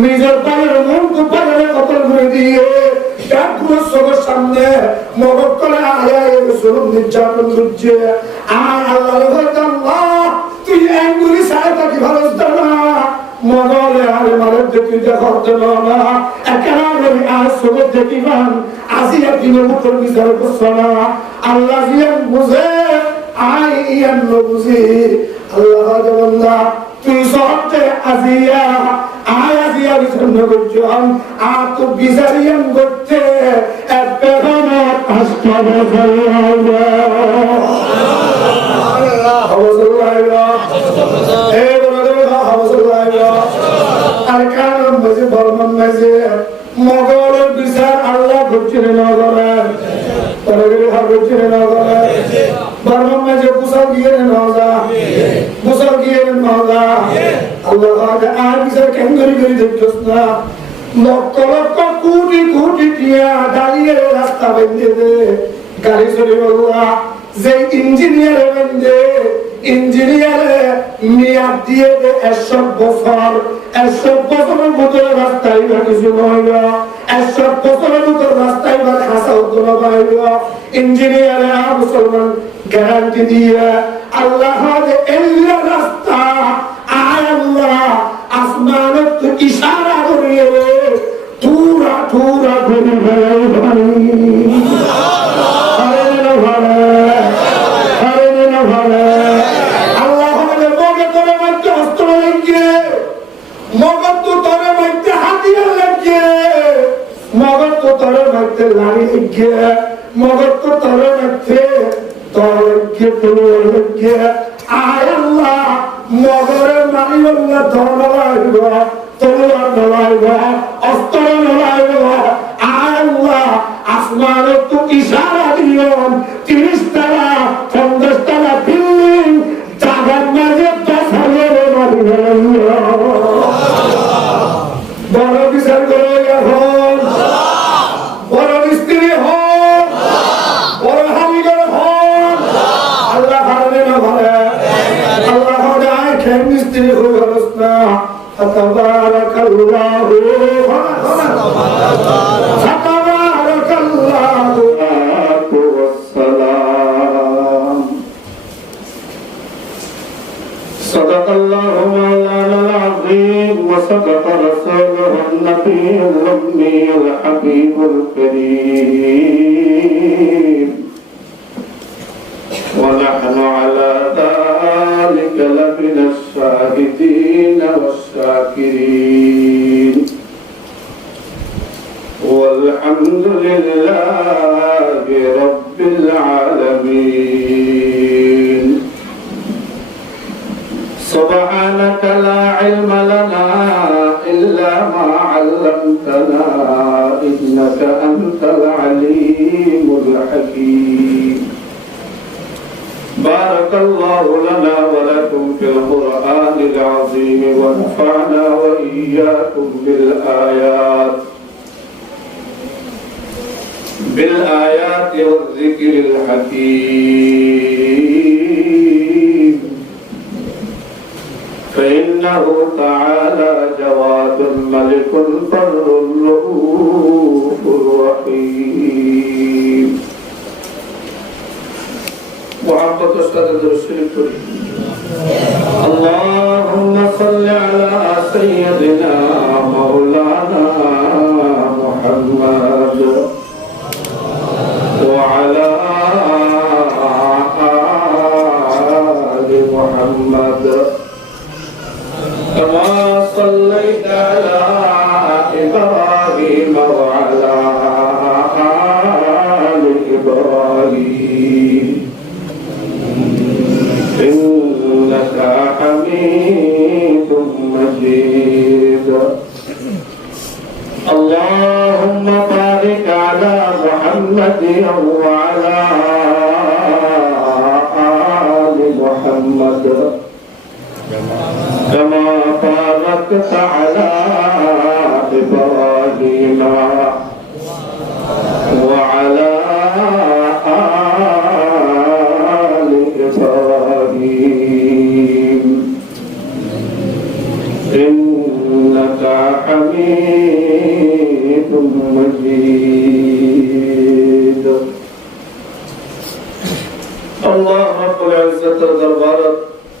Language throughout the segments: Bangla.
নিজের পায়ের মন তো পায়ের কতল করে দিয়ে ডাকগুলো সবার সামনে মগজ করে আয় জুলুম নির্যাতন করছে। আর আল্লাহ আল্লাহ তুই একগুলি সাহেবটা কি ভালো না মগলে আরে মারের দেখি দেখতে না একেবারে আর সবের দেখিবান আসিয়া দিনের উপর বিচার করছে না আল্লাহ জিয়ান বুঝে আই ইয়ান বুঝি আল্লাহ বন্ধা তুই সবতে আসিয়া আয় আসিয়া বিচার করছ আর তো বিচারিয়ান করতে এক বেগমত আস্থা মগলের বিচার আল্লাহ করছেন নগরের বর্মন মাঝে বুসাল গিয়ে নজা আল্লাহ আর বিচার কেন করি দেখছস না লক্ষ লক্ষ কোটি কোটি টিয়া দাঁড়িয়ে রাস্তা বেঁধে দে গাড়ি চলে বললা যে ইঞ্জিনিয়ারে বেঁধে ইঞ্জিনিয়ারে মেয়াদ দিয়ে দে 100 বছরের ভিতরে রাস্তায় বা কিছু নইল 100 বছরের ভিতরে রাস্তায় বা খাসা উদ্যোগ পাইল ইঞ্জিনিয়ারে আর মুসলমান গ্যারান্টি দিয়ে আল্লাহ এল্লা রাস্তা আয় আল্লাহ আসমানত ইশারা করিয়ে থুরা থুরা করে মগজ তো তরে রাখছে আয় আল্লাহ মগরের মারি আল্লাহ ধরাইব তলোয়ার ধরাইব অস্ত্র ধরাইব আয় আল্লাহ আসমানের তো ইশারা দিলেন 30 তলা 50 তলা বিল্ডিং জাগার মাঝে 10,000 মারি বড় বিচার করে এখন বড় মিস্ত্রি হন বড় হামিগর হন আল্লাহ ভালো না ভালো আল্লাহ যায় খেন মিস্ত্রি হয়ে গেলস না তাবারাকাল্লাহু তাবারাকাল্লাহু ওয়াসসালাম সাদাকাল্লাহু মাওলানা আযীম ওয়া সাদাকা রাসূলুহুন নাবিয়্যুল উম্মিয়্যুল হাবিবুল কারীম ওয়া নাহনু আলা যালিকা লামিনাশ শাহিদিন ওয়াশ-শাকিরিন ওয়ালহামদুলিল্লাহি রাব্বিল আলামিন سبحانك لا علم لنا إلا ما علمتنا إنك أنت العليم الحكيم بارك الله لنا ولكم في القرآن العظيم ونفعنا وإياكم بالآيات والذكر الحكيم فإنه تعالى جواد ملك بر رؤوف رحيم محبت استاذ الشريف اللهم صل على سيدنا مولانا محمد وعلى آل محمد كما صليت على إبراهيم وعلى آل إبراهيم إنك حميد مجيد اللهم بارك على محمد وعلى آل محمد كما باركت على إبراهيم وعلى آل إبراهيم إنك حميد হামিদুম মাজিদ। আল্লাহ রাব্বুল ইজ্জতের দরবারত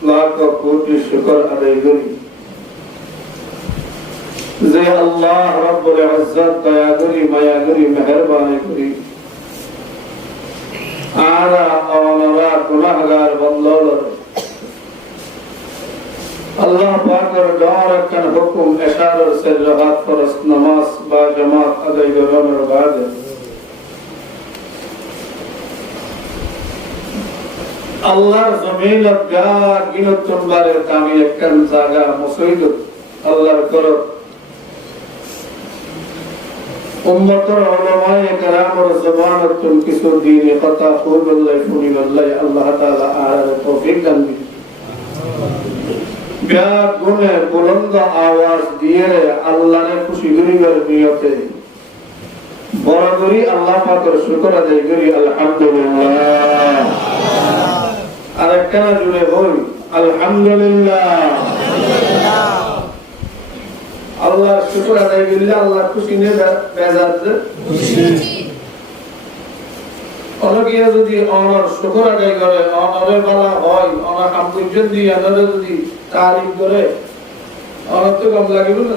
লাখ কোটি শুকর আদায় করি যে আল্লাহ রাব্বুল ইজ্জত দয়া করি মায়া করি মেহেরবানি করি আরা আওলারা গুনাহগার বান্দাদের আল্লাহ পাকের দয়ার কান হুকুম ইশারার সে রাত ফরজ নামাজ বা জামাত আদায় করার বাদ আল্লাহর জমিনত গা গিনতুন বারে তামি একখান জায়গা মসজিদ আল্লাহর করত উম্মতের উলামায়ে কেরামের জবানতুন কিছু দ্বীনে কথা ফুলুল্লাহ ফুনিল্লাহ আল্লাহ তাআলা আর তৌফিক দান করেন। ব্যাগ গুনে বুলন্দ আওয়াজ দিয়ে আল্লাহরে খুশি করিবার নিয়তে বড় করি আল্লাহ পাকের শুকর আদায় করি আলহামদুলিল্লাহ। আর একটা জুড়ে হই আলহামদুলিল্লাহ। আল্লাহ শুকর আদায় করলে আল্লাহ খুশি নিয়ে বেজাতে অনেকে যদি অনর শুকর আদায় করে অনরের বেলা হয় অনার হামদুলিল্লাহ দিয়ে অনরে যদি তারিফ করে অনর তো কম লাগিব না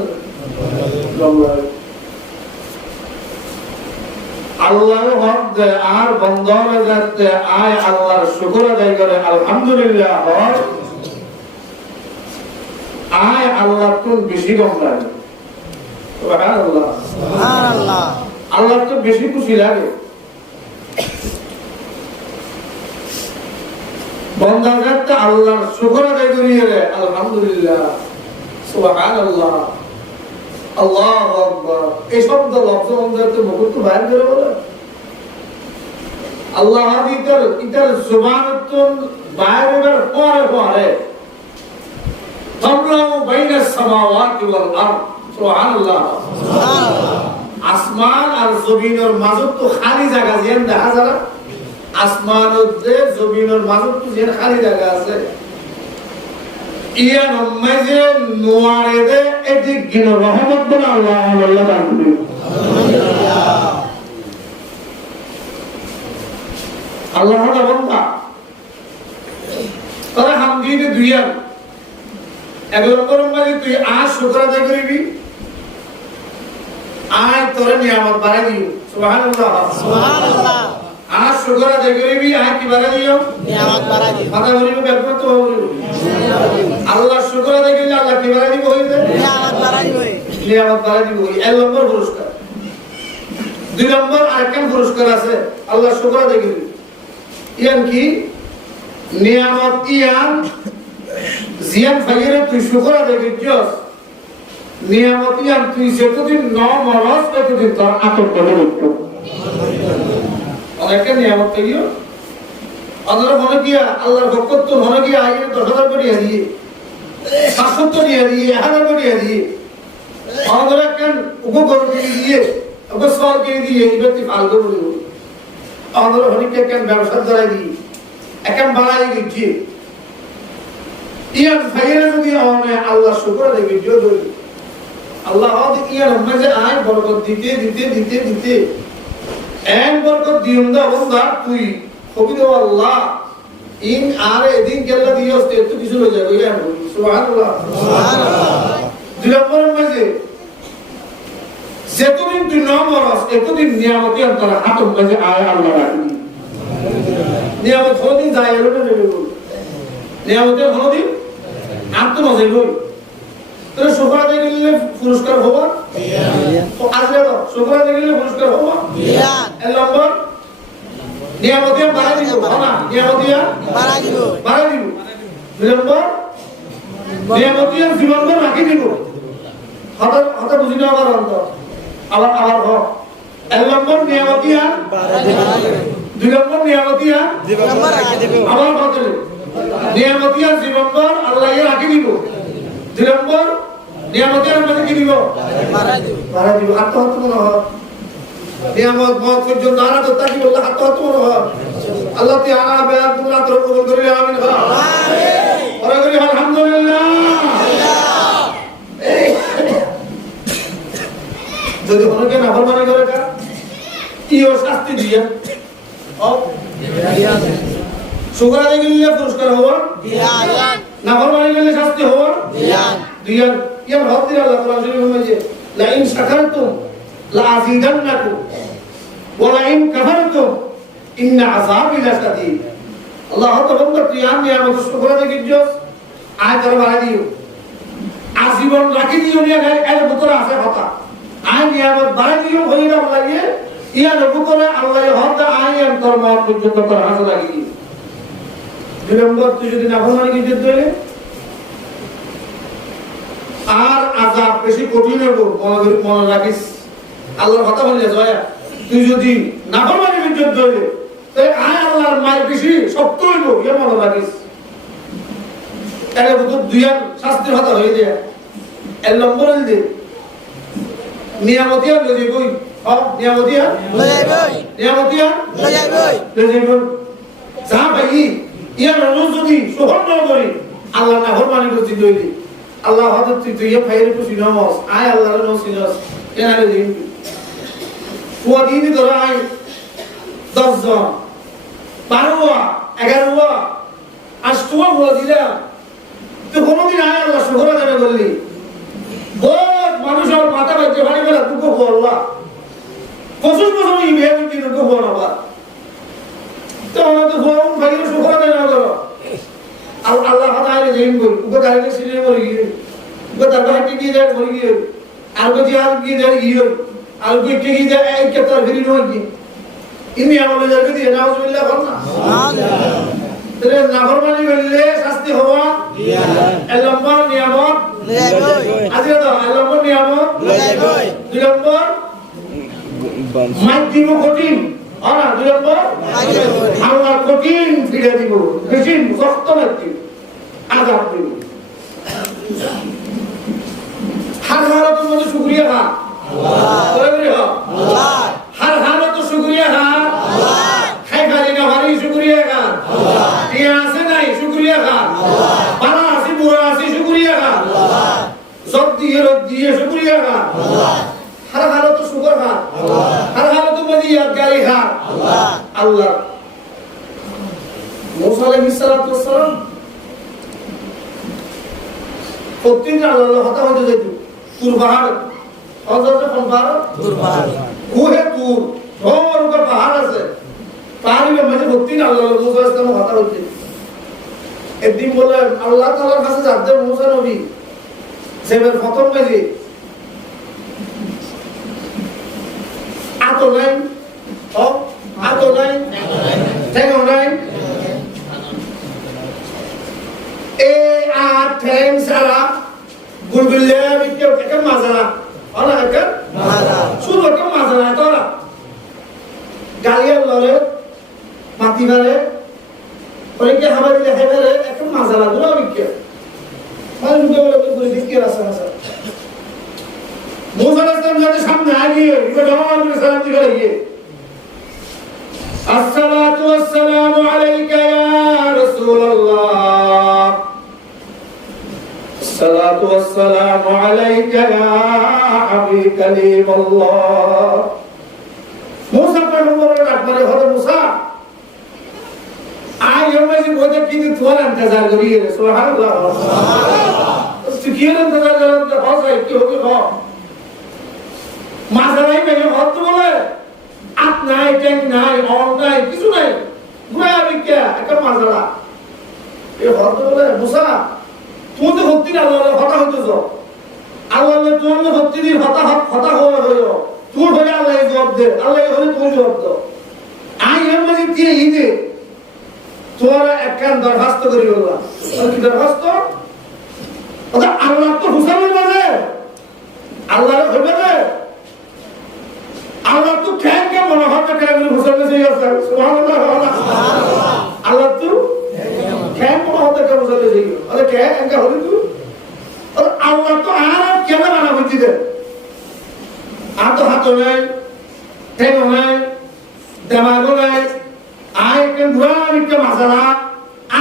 কম লাগে। আল্লাহর হক দে আর বন্ধনে যাতে আয় আল্লাহর শুকর আদায় করে আলহামদুলিল্লাহ হয় আয় আল্লাহ তো বেশি কম লাগে সুবহানাল্লাহ সুবহানাল্লাহ আল্লাহ তো বেশি খুশি লাগে। বন্দা যাতে আল্লাহর শুকর আদায় করিয়ে আলহামদুলিল্লাহ সুবহানাল্লাহ আল্লাহু আকবার এই শব্দ লফজ আমাদের মুখ তো বাইর করে বলে আল্লাহ ইতার সুবহানাতুন বাইরের পরে তামলাউ বাইনাস সামাওয়াতি ওয়াল আরদ সুবহানাল্লাহ সুবহানাল্লাহ আসমান আর জমিনের মাঝে তো খালি জায়গা যেন দেখা যায় আসমান ও জমিনের মাঝে তো যেন খালি জায়গা আছে ইয়ান মাঝে নোয়ারে দে এদিক গিন রহমত বলে আল্লাহ দান করি আলহামদুলিল্লাহ। আল্লাহ বান্দা তারা হামদিনে দুইয়ার এক নম্বর মাঝে তুই আজ শুকর আদায় করিবি আয় তোর নিয়ামত বাড়াই দিও সুবহানাল্লাহ সুবহানাল্লাহ আজ শুকর আদায় করিবি আয় কি বাড়াই দিও নিয়ামত বাড়াই দিও কথা বলিব ব্যাপার তো আল্লাহ শুকর আদায় করলে আল্লাহ কি বাড়াই দিব হইবে নিয়ামত বাড়াই দিব নিয়ামত বাড়াই দিব এক নম্বর পুরস্কার। দুই নম্বর আরেকটা পুরস্কার আছে আল্লাহ শুকর আদায় করবি ইয়ান কি নিয়ামত ইয়ান জিয়ান ফাইরে তুই শুকর আদায় করছিস নিয়ামত ইয়ান তুই যতদিন ন মরস ততদিন তোর আতর করে উঠতো অনেকটা নিয়ামত পেলিও আমরা মনে গিয়া আল্লাহর বরকত তো মনে গিয়া আগে 10,000 করে দিয়ে 700 দিয়ে 1000 করে দিয়ে আমরা কেন উপকর দিয়ে উপসল করে দিয়ে এই ব্যক্তি ফালতু বলি আমরা অনেকটা কেন ব্যবসা ধরাই দিই একদম বাড়াই দিচ্ছি ইয়ান ফাইরে যদি আল্লাহ শুকর আদায় করি আল্লাহ ইয়ান মাঝে আয় বরকত দিতে দিতে দিতে দিতে এক বরকত দিউন দা বন্দা তুই কবি আল্লাহ ইন আর এদিন কেল্লা দিয়স তে তো কিছু হয়ে যাবে ইয়ান সুবহানাল্লাহ সুবহানাল্লাহ। দুই নম্বর মাঝে যেতদিন তুই না মরস এতদিন নিয়ামতি অন্তর হাতম মাঝে আয় আল্লাহ রাখবি নিয়ামত হদিন যায় এলো না নেবে নিয়ামতের হদিন আত্ম মজে বল তোর শুকর আদায় করলে পুরস্কার হবা তো আজকে দাও শুকর আদায় করলে পুরস্কার হবা এক নম্বর নিয়ামত বাড়াই দিব না নিয়ামত বাড়াই দিব দুই নম্বর নিয়ামত জীবন রাখি দিব হঠাৎ বুঝি না আবার অন্তর আবার হ এক নম্বর নিয়ামত দুই নম্বর নিয়ামত আবার বদলে নিয়ামত জীবন আল্লাহ রাখি দিব দুই নম্বর নিয়ামতের মধ্যে কি দিব বাড়াই দিব আত্মহত্যা মনে হয় নিয়ামত মত পর্যন্ত আনা তো তাকি বললে আত্মহত্যা মনে হয় আল্লাহ তে আনা বেয়া তোমরা তো কবুল করে আমিন আমিন আলহামদুলিল্লাহ। যদি অনেকে নাফরমানি করে কা ইও শাস্তি দিয়ে শুকরানি গেলে পুরস্কার হওয়ার নাফরমানি গেলে শাস্তি হওয়ার দিয়ার ইয়ার হক দিয়ে আল্লাহ কোরআন শরীফে বলেছে লা ইন শাকারতুম লা আযীদান্নাকুম ওয়া লা ইন কাফারতুম ইন্না আযাবি লাশাদীদ আল্লাহ তাআলা কিয়াম নিয়ামত শুকরানি গিজো আয় করে বাড়াই দিও আজীবন রাখি দিও নিয়া গায় এর ভিতরে আছে কথা আয় নিয়ামত বাড়াই দিও হইরা লাগিয়ে ইয়া নবু করে আল্লাহ হক আয় এর কর্ম পর্যন্ত করে হাসা লাগি দুই নম্বর তুই যদি নাফরমানি গিজো দিলে আর আযাব বেশি কঠিন হবে মনে রাখিস আল্লাহর কথা বললে জয়া তুই যদি নাফরমানি গিজো দিলে তাই আয় আল্লাহর মায়ের বেশি শক্ত হইব ইয়া মনে রাখিস এর ভিতর দুইয়ার শাস্তির কথা হয়ে যায় এর নম্বর দে নিয়ামতিয়া লজে কই নিয়ামতিয়া লজে কই নিয়ামতিয়া লজে কই যা ভাই ইয়ার রোজ যদি সোহর না করি আল্লাহ না ফরমানি করতে দইলি আল্লাহ হযরত তুই ইয়া ফাইরে কুছি নামাজ আয় আল্লাহর নসিনাস কেনারে দিন ওয়া দিনই ধরা আয় 10 জন 12 11 আষ্টুয়া বলা দিলা তো কোনদিন আয় আল্লাহ শুকর আদায় করলি বহুত মানুষ আর মাথা বাইতে ভারী বলা তুই কো আল্লাহ কসুস কসুস ইমেল দিন তো বড় বাবা তো আমরা তো ফোন ভাই শুকর আদায় না করো আর আল্লাহ হাদায়ে দেন কই উগো গাড়িতে সিনে মরি গিয়ে উগো দরবার টিকি যায় মরি গিয়ে আর গো জিহাদ গিয়ে যায় গিয়ে আর গো টিকি যায় এক কে তার ফিরি নয় কি ইনি আমলে যাবে দিয়ে নাউজুবিল্লাহ বল না সুবহানাল্লাহ তেরে নাফরমানি করলে শাস্তি হওয়া নম্বর নিয়ামত আজিরা দাও নম্বর নিয়ামত দুই নম্বর মাধ্যম কঠিন আর দুই নম্বর আল্লাহ কঠিন ফিরে দিব বেশি শক্ত লাগবে আযাব দিব হর হালত মধ্যে শুকরিয়া খা আল্লাহ হর হালত শুকরিয়া খা আল্লাহ খাই খালি না ভারী শুকরিয়া খা আল্লাহ টিয়া আছে নাই শুকরিয়া খা আল্লাহ বালা আছে বুড়া আছে শুকরিয়া খা আল্লাহ সব দিয়ে শুকরিয়া খা আল্লাহ হর হালত শুকর খা আল্লাহ হর হালত মধ্যে ইয়াদগারি খা আল্লাহ আল্লাহ মুসা আলাইহিস সালাতু ওয়াস সালাম প্রতিদিন আল্লাহর কথা হইতে যাইতো তুর পাহাড় হযরত কোন পাহাড় তুর পাহাড় কোহে তুর বড় বড় পাহাড় আছে পাহাড়ের মধ্যে প্রতিদিন আল্লাহর মুসা আলাইহিস সালাম কথা হইতে একদিন বলেন আল্লাহ তাআলার কাছে যাতে মুসা নবী সেবার প্রথম কাজে আতো নাই আতো নাই ঠেঙ্গো নাই এ আ ঠেং সারা গুলগুলে বিকে একটা মাজারা আলা একটা মাজারা শুধু একটা মাজারা তোরা গালিয়া লরে মাটিবারে ওইকে হাওয়া দিলে হেবারে একটা মাজারা দুরা বিকে মানে মুখে বলে করে দিকে রাস্তা রাস্তা মুসা আলাইহিস সালাম সামনে আগিয়ে ইবনে জামাল বিন সালাম দিকে গিয়ে আসসালাতু ওয়াসসালামু আলাইকা ইয়া রাসূলুল্লাহ আসসালাতু ওয়াসসালামু আলাইকা ইয়া হাবিব কালিমুল্লাহ মুসা পয়গম্বরের ডাকবারে হলো মুসা আয় এমনি বলে কি তোর ইন্তজার করি রে সুবহানাল্লাহ সুবহানাল্লাহ তুই কি ইন্তজার করছ তো হসাই কি হবে গো মাজারাই মেনে হত বলে আত নাই ট্যাঙ্ক নাই অন নাই কিছু নাই পুরা বিকে একটা মাজারা এই হত বলে মুসা তুই তো হত্তি না হতা হইতো যাও আল্লাহ তুই না হত্তি দি হতা হইও তুই বলে আল্লাহ জবাব দে আল্লাহ হলে তুই জবাব দাও আই এমনি দিয়ে ইদে তোরা একখান দরখাস্ত করি বললাম কি দরখাস্ত ওটা আল্লাহ তো হুসাইনের মাঝে আল্লাহ হইবে না আল্লাহ তো কে মনে হয় কেন হুসাইনের সেই আছে সুবহানাল্লাহ সুবহানাল্লাহ আল্লাহ তো কে মনে হয় কেন হুসাইনের সেই আরে কে একা হলি তুই আল্লাহ তো আর কেন বানা হইছি দে আতো হাত নাই ঠেঙ্গো নাই দেমাগো নাই আয় কেন দুরানি কে মাসালা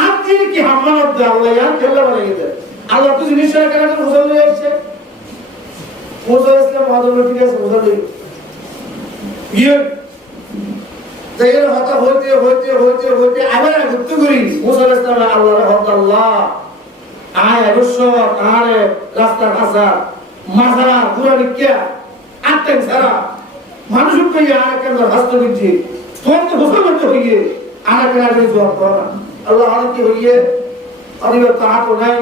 আপনি কি হামলাত দে আল্লাহ ইয়ার খেলা বানিয়ে দে আল্লাহ তো জিনিসটা কেন হুসাইন হয়ে যাচ্ছে মুসা ইসলাম মাদল ঠিক আছে মুসা নেই গিয়ে তাইয়ের হতা হইতে হইতে হইতে হইতে আবার ঘুরতে করি মুসা ইসলাম আল্লাহর হক আল্লাহ আয় অবশ্য আরে রাস্তা কাঁচা মাথারা পুরা নিকিয়া আত্মেন সারা মানুষের কই আর কেন হাসতে দিচ্ছি তোমার তো গোসল করতে হইয়ে আর কেন আর জবাব করো না আল্লাহ আর কি হইয়ে অনিবার তাহাত নাই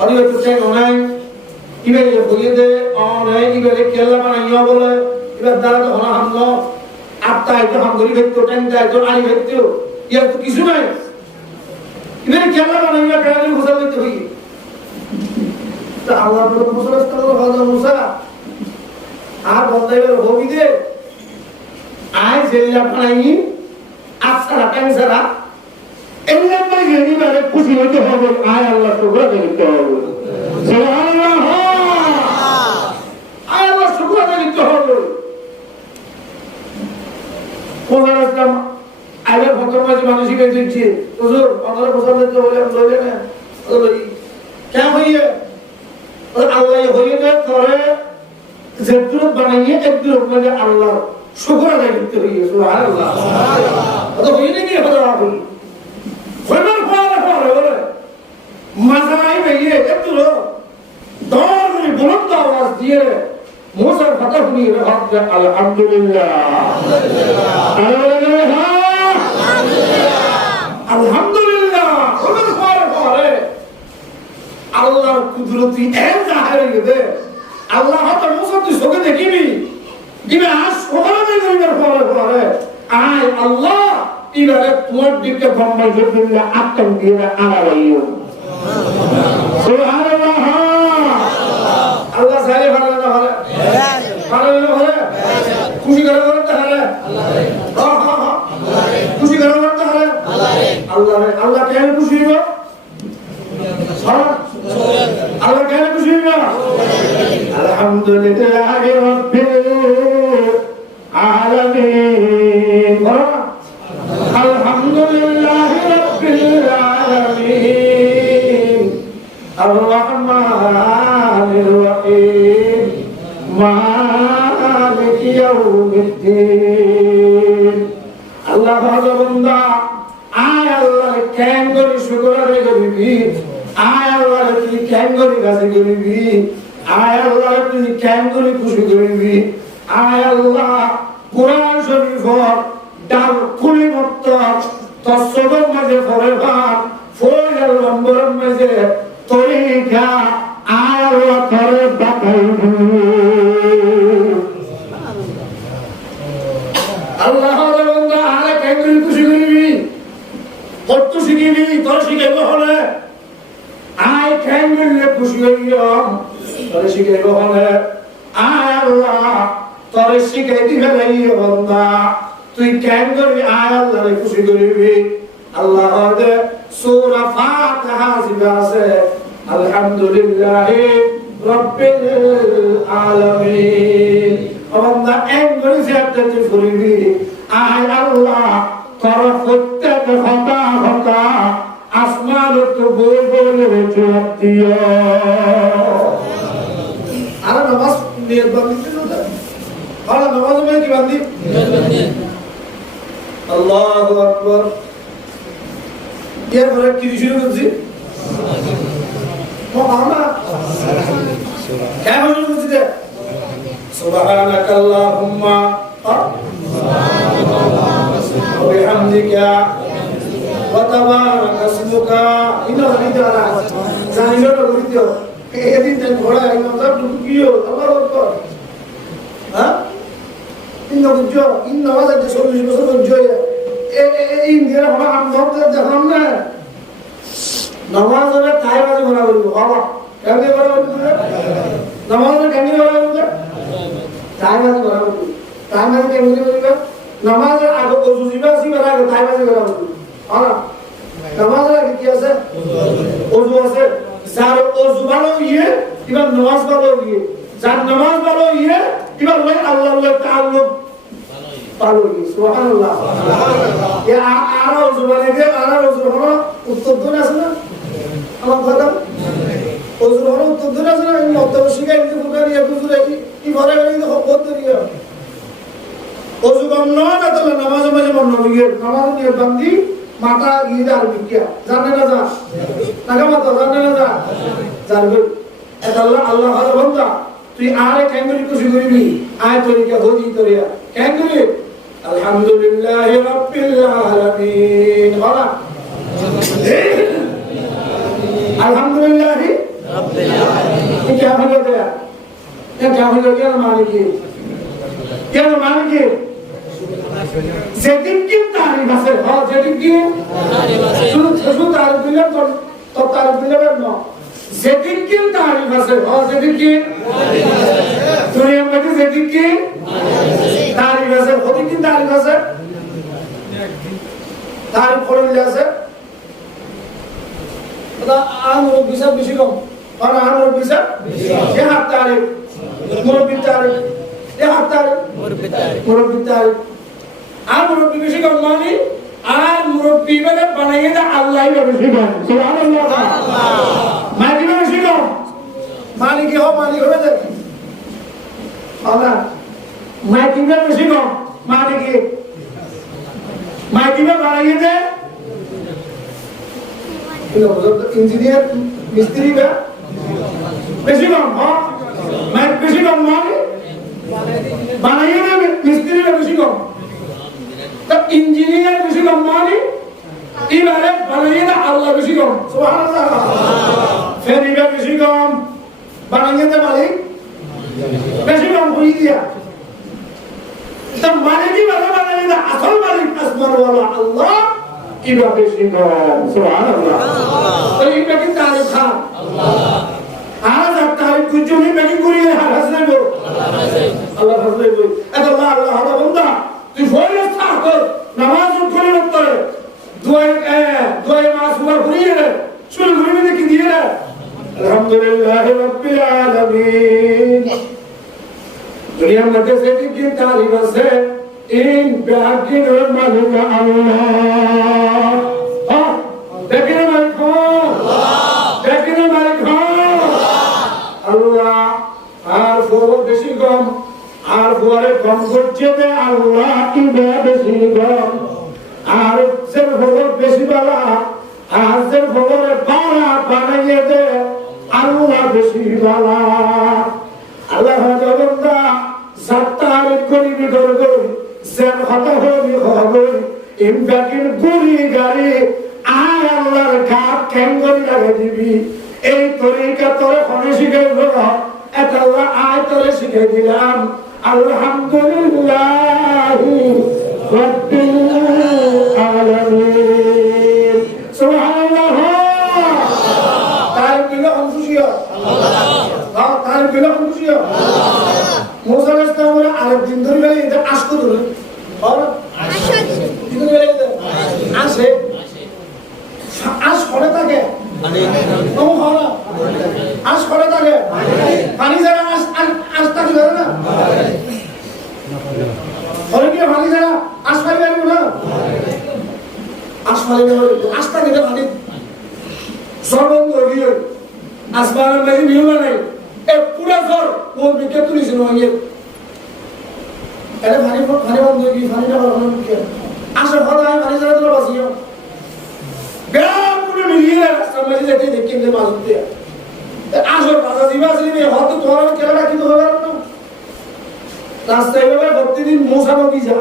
অনিবার তো চাই নাই ইবারে হইয়ে দে অনে ইবারে কেল্লা বানাইয়া বলে ইবার দ্বারা তো হনা হামলো আত্মাই তো হামগরি ভেত্তো টাইমটাই তো আই ভেত্তো ইয়ার তো কিছু নাই ইবারে কেল্লা বানাইয়া কেন গোসল করতে হইয়ে তা আল্লাহ প্রভু মুসা আলাইহিস মুসা আর বন্দাইবার হবি দে আয় জেল্লা বানাই আছারা ক্যান্সারা এমন ভাবে গেলি মানে খুশি হইতে হবে আয় আল্লাহ শুকর করতে হবে সুবহানাল্লাহ আয় আল্লাহ শুকর করতে হবে কোরআন ইসলাম আইবার প্রথম মাঝে মানুষই কে দিচ্ছে হুজুর 15 বছর ধরে বলে লইলে না ওই কেন হইয়ে আল্লাহ হইয়ে না করে যেতুর বানাইয়ে একদুর মানে আল্লাহ শুকর আদায় করতে হইয়ে সুবহানাল্লাহ তো হইয়ে নাকি হলো আপনি হইবার পরে বলে মাথায় বেরিয়ে একদুর দৌড়ে বুলন্দ আওয়াজ দিয়ে মুসার কথা শুনিয়ে রাখতে আলহামদুলিল্লাহ আলহামদুলিল্লাহ হইবার পরে আল্লাহর কুদরতি এত জাহির হয়ে গেছে আল্লাহ হয়তো মুসা তুই চোখে দেখিবি দিবে আজ সকালে করিবার পরে আয় আল্লাহ এবারে তোমার দিকে বম্বাই জন্য আত্ম দিয়ে আড়াইও সুবহানাল্লাহ আল্লাহ সারে ভালো না ভালো খুশি করে করতে হবে খুশি করে করতে হবে আল্লাহ কেন খুশি হইব আল্লাহ কেন খুশি হইব আলহামদুলিল্লাহ রাব্বিল আলামিন আলহামদুলিল্লাহ রাব্বিল আলামিন আর রহমানির রহিম মালিক ইয়াউমিদ্দিন আল্লাহ বান্দা আয় আল্লাহ কেন করে শুকর আদায় করবি আয় আল্লাহ তুই কেন করে কাছে করবি আয় আল্লাহ তুই কেন করে খুশি করবি আয় আল্লাহ কোরআন শরীফর ডাল খুলি মত তসবের মাঝে পড়ে ভাত ফয়ল নম্বরের মাঝে তরিকা আয় আল্লাহ করে বাকাই আল্লাহ বান্দা আরে কেন করে খুশি করবি কত শিখিবি তোর শিখাইব হলে আয় কেন করলে খুশি হইয়াম তোর শিখাইব হলে আয় আল্লাহ তোর শিখাই দিবে লাইও বান্দা তুই কেন করবি আয় আল্লাহরে খুশি করবি আল্লাহ দে সূরা ফাতিহা জিবা আছে আলহামদুলিল্লাহ রাব্বিল আলামিন বান্দা এক করে সেটা তুই করবি আয় আল্লাহ তোর প্রত্যেক কথা আসমান তো বই বলে রেখে দিও আর নামাজ নিয়ে বাঁধতে না আর নামাজ में কি বাঁধি আল্লাহু আকবার এর পরে কি শুরু করছি মোহাম্মদ কেমন শুরু করছি সুবহানাকা আল্লাহুম্মা ওয়া বিহামদিকা ওয়া তাবারাকা ইসমুকা ইন্না হামিদানা জানিলো তো করিও এদিন তেন ঘোড়া ইমাম সাহেব ঢুকিও আল্লাহু আকবার হ্যাঁ ইন্না বুঝো ইন্না ওয়াজা 40 বছর বুঝো এই ইন্দিরা হলো আমদতে দেখলাম না নামাজের টাইমে বলা বলবো বাবা কেমনে বলা বলবো নামাজের কেমনে বলা বলবো টাইমে বলা বলবো টাইমে কেমনে বলবো নামাজের আগে ওযু জিবা সিবা আগে টাইমে বলা বলবো আলা নামাজের আগে কি আছে ওযু আছে যার ওযু ভালো ইয়ে এবার নামাজ ভালো ইয়ে যার নামাজ ভালো ইয়ে এবার ওই আল্লাহর তাআল্লুক ভালো ইয়ে সুবহানাল্লাহ এ আরো ওযু মানে যে আরো ওযু হলো উত্তর দিন আছে না আমার কথা ওজুর হলো উত্তর ধরে আছে না মত শিখাই দিতে ফুকারি একটু জুড়ে কি ঘরে গেলে কিন্তু খবর ধরিয়া ওজু কম নয় না তাহলে নামাজে মাঝে মন নবীকে নামাজ নিয়ে বান্দি মাথা গিয়ে আর বিকিয়া জানে না যা নাকা মাথা জানে না যা জানবে এটা আল্লাহ হাজার বন্ধা তুই আরে ক্যাঙ্গুরি খুশি করিবি আয় তরিকা হদি তরিয়া ক্যাঙ্গুরি আলহামদুলিল্লাহ রাব্বিল আলামিন বলা আলহামদুলিল্লাহ রাব্বিল আলামিন क्या हो गया क्या हो गया माने की क्या माने की যেদিন কি তারিখ আছে হ্যাঁ যেদিন কি তারিখ আছে শুধু তারিখ দিলে তো তারিখ দিলে না যেদিন কি তারিখ আছে হ্যাঁ যেদিন কি দুনিয়ার মধ্যে যেদিন কি তারিখ আছে ওদিন কি তারিখ আছে তারিখ পড়ে আছে ওটা আমার বিচার বেশি কম আর আমার বিচার যে হাত তারিখ মুরব্বি তারিখ যে হাত তারিখ মুরব্বি তারিখ আর মুরব্বি বেশি কম মানে আর মুরব্বি মানে বানাইয়ে দা আল্লাহই বেশি কম সুবহানাল্লাহ মালিক বেশি কম মালিক হবে দেখি আল্লাহ মালিক বেশি কম মালিক বানাইয়ে দে ইঞ্জিনিয়ার মিস্ত্রি বেশি কম মালিক বেশি কম মানে বানাইয়ে দে মিস্ত্রি বেশি কম इंजीनियर बेशी कम मानी इबारे बनाइए ना अल्लाह बेशी कम सुभान अल्लाह फिर इबे बेशी कम बनाइए तो मालिक बेशी कम हुई दिया तब मालिक ही बनाइए ना असल मालिक असमान वाला अल्लाह इबे बेशी कम सुभान अल्लाह तो इबे की तारीफ था आज अब तारीफ कुछ जो नहीं बैठी पूरी है हंसने को अल्लाह हंसने को अल्लाह अल्लाह बंदा তুই ফয়লা থাক নামাজ পড়ে নতরে দুই মাস পর ঘুরিয়ে রে চুল ঘুরিয়ে কি দিয়ে রে আলহামদুলিল্লাহ রাব্বিল আলামিন দুনিয়ার মধ্যে সেটি কি তারিফ আছে ইন বাকির মালিক আল্লাহ দেখেন মালিক দেখেন মালিক আল্লাহ আর ফোর বেশি কম আর পরে কম করছে যে আল্লাহ ইবে বেশি কম আর যে খবর বেশি বালা আর যে খবরে বালা বানাইয়ে দে আল্লাহ বেশি বালা আল্লাহ জগন্না সাত্তার করিবি করবে সে কথা হবি হবে ইমবাকির গুলি গাড়ি আয় আল্লাহর ঘাট কেঙ্গরি লাগে দিবি এই তরিকা তোরে ফোনে শিখাইব এটা আল্লাহ আয় তোরে শিখাই দিলাম আলহামদুলিল্লাহ রাব্বিল আলামিন সুবহানাল্লাহ তার বিনা খুশিয়া আল্লাহ তার বিনা খুশিয়া মুসা আলাইহিস সালামের আরেকদিন ধরে গেলে এটা আশক ধরে আর আশক দিন গেলে আসে আশ করে থাকে মানে ও হরা আশ করে থাকে পানি যারা আশ থাকে ধরে না ধরে কি পানি যারা আশ পাই পারবে না আশ পাই আশ থাকে না পানি সর্বঙ্গ গিয়ে আসমানের মেয়ে নিয়ম নাই এ পুরা ঘর ও বিকে তুলিছে নয় এটা পানি বন্ধ কি পানিটা বন্ধ কি আসে হরা পানি যারা তো বাসিও বেড়া মিলিয়ে রাস্তার মাঝে যেতে দেখেন যে মাছ উঠতে আসল রাজা জীবাসী হয়তো তোমার কেলাটা কিন্তু হবে না রাস্তায় এভাবে প্রতিদিন মশা নবী যা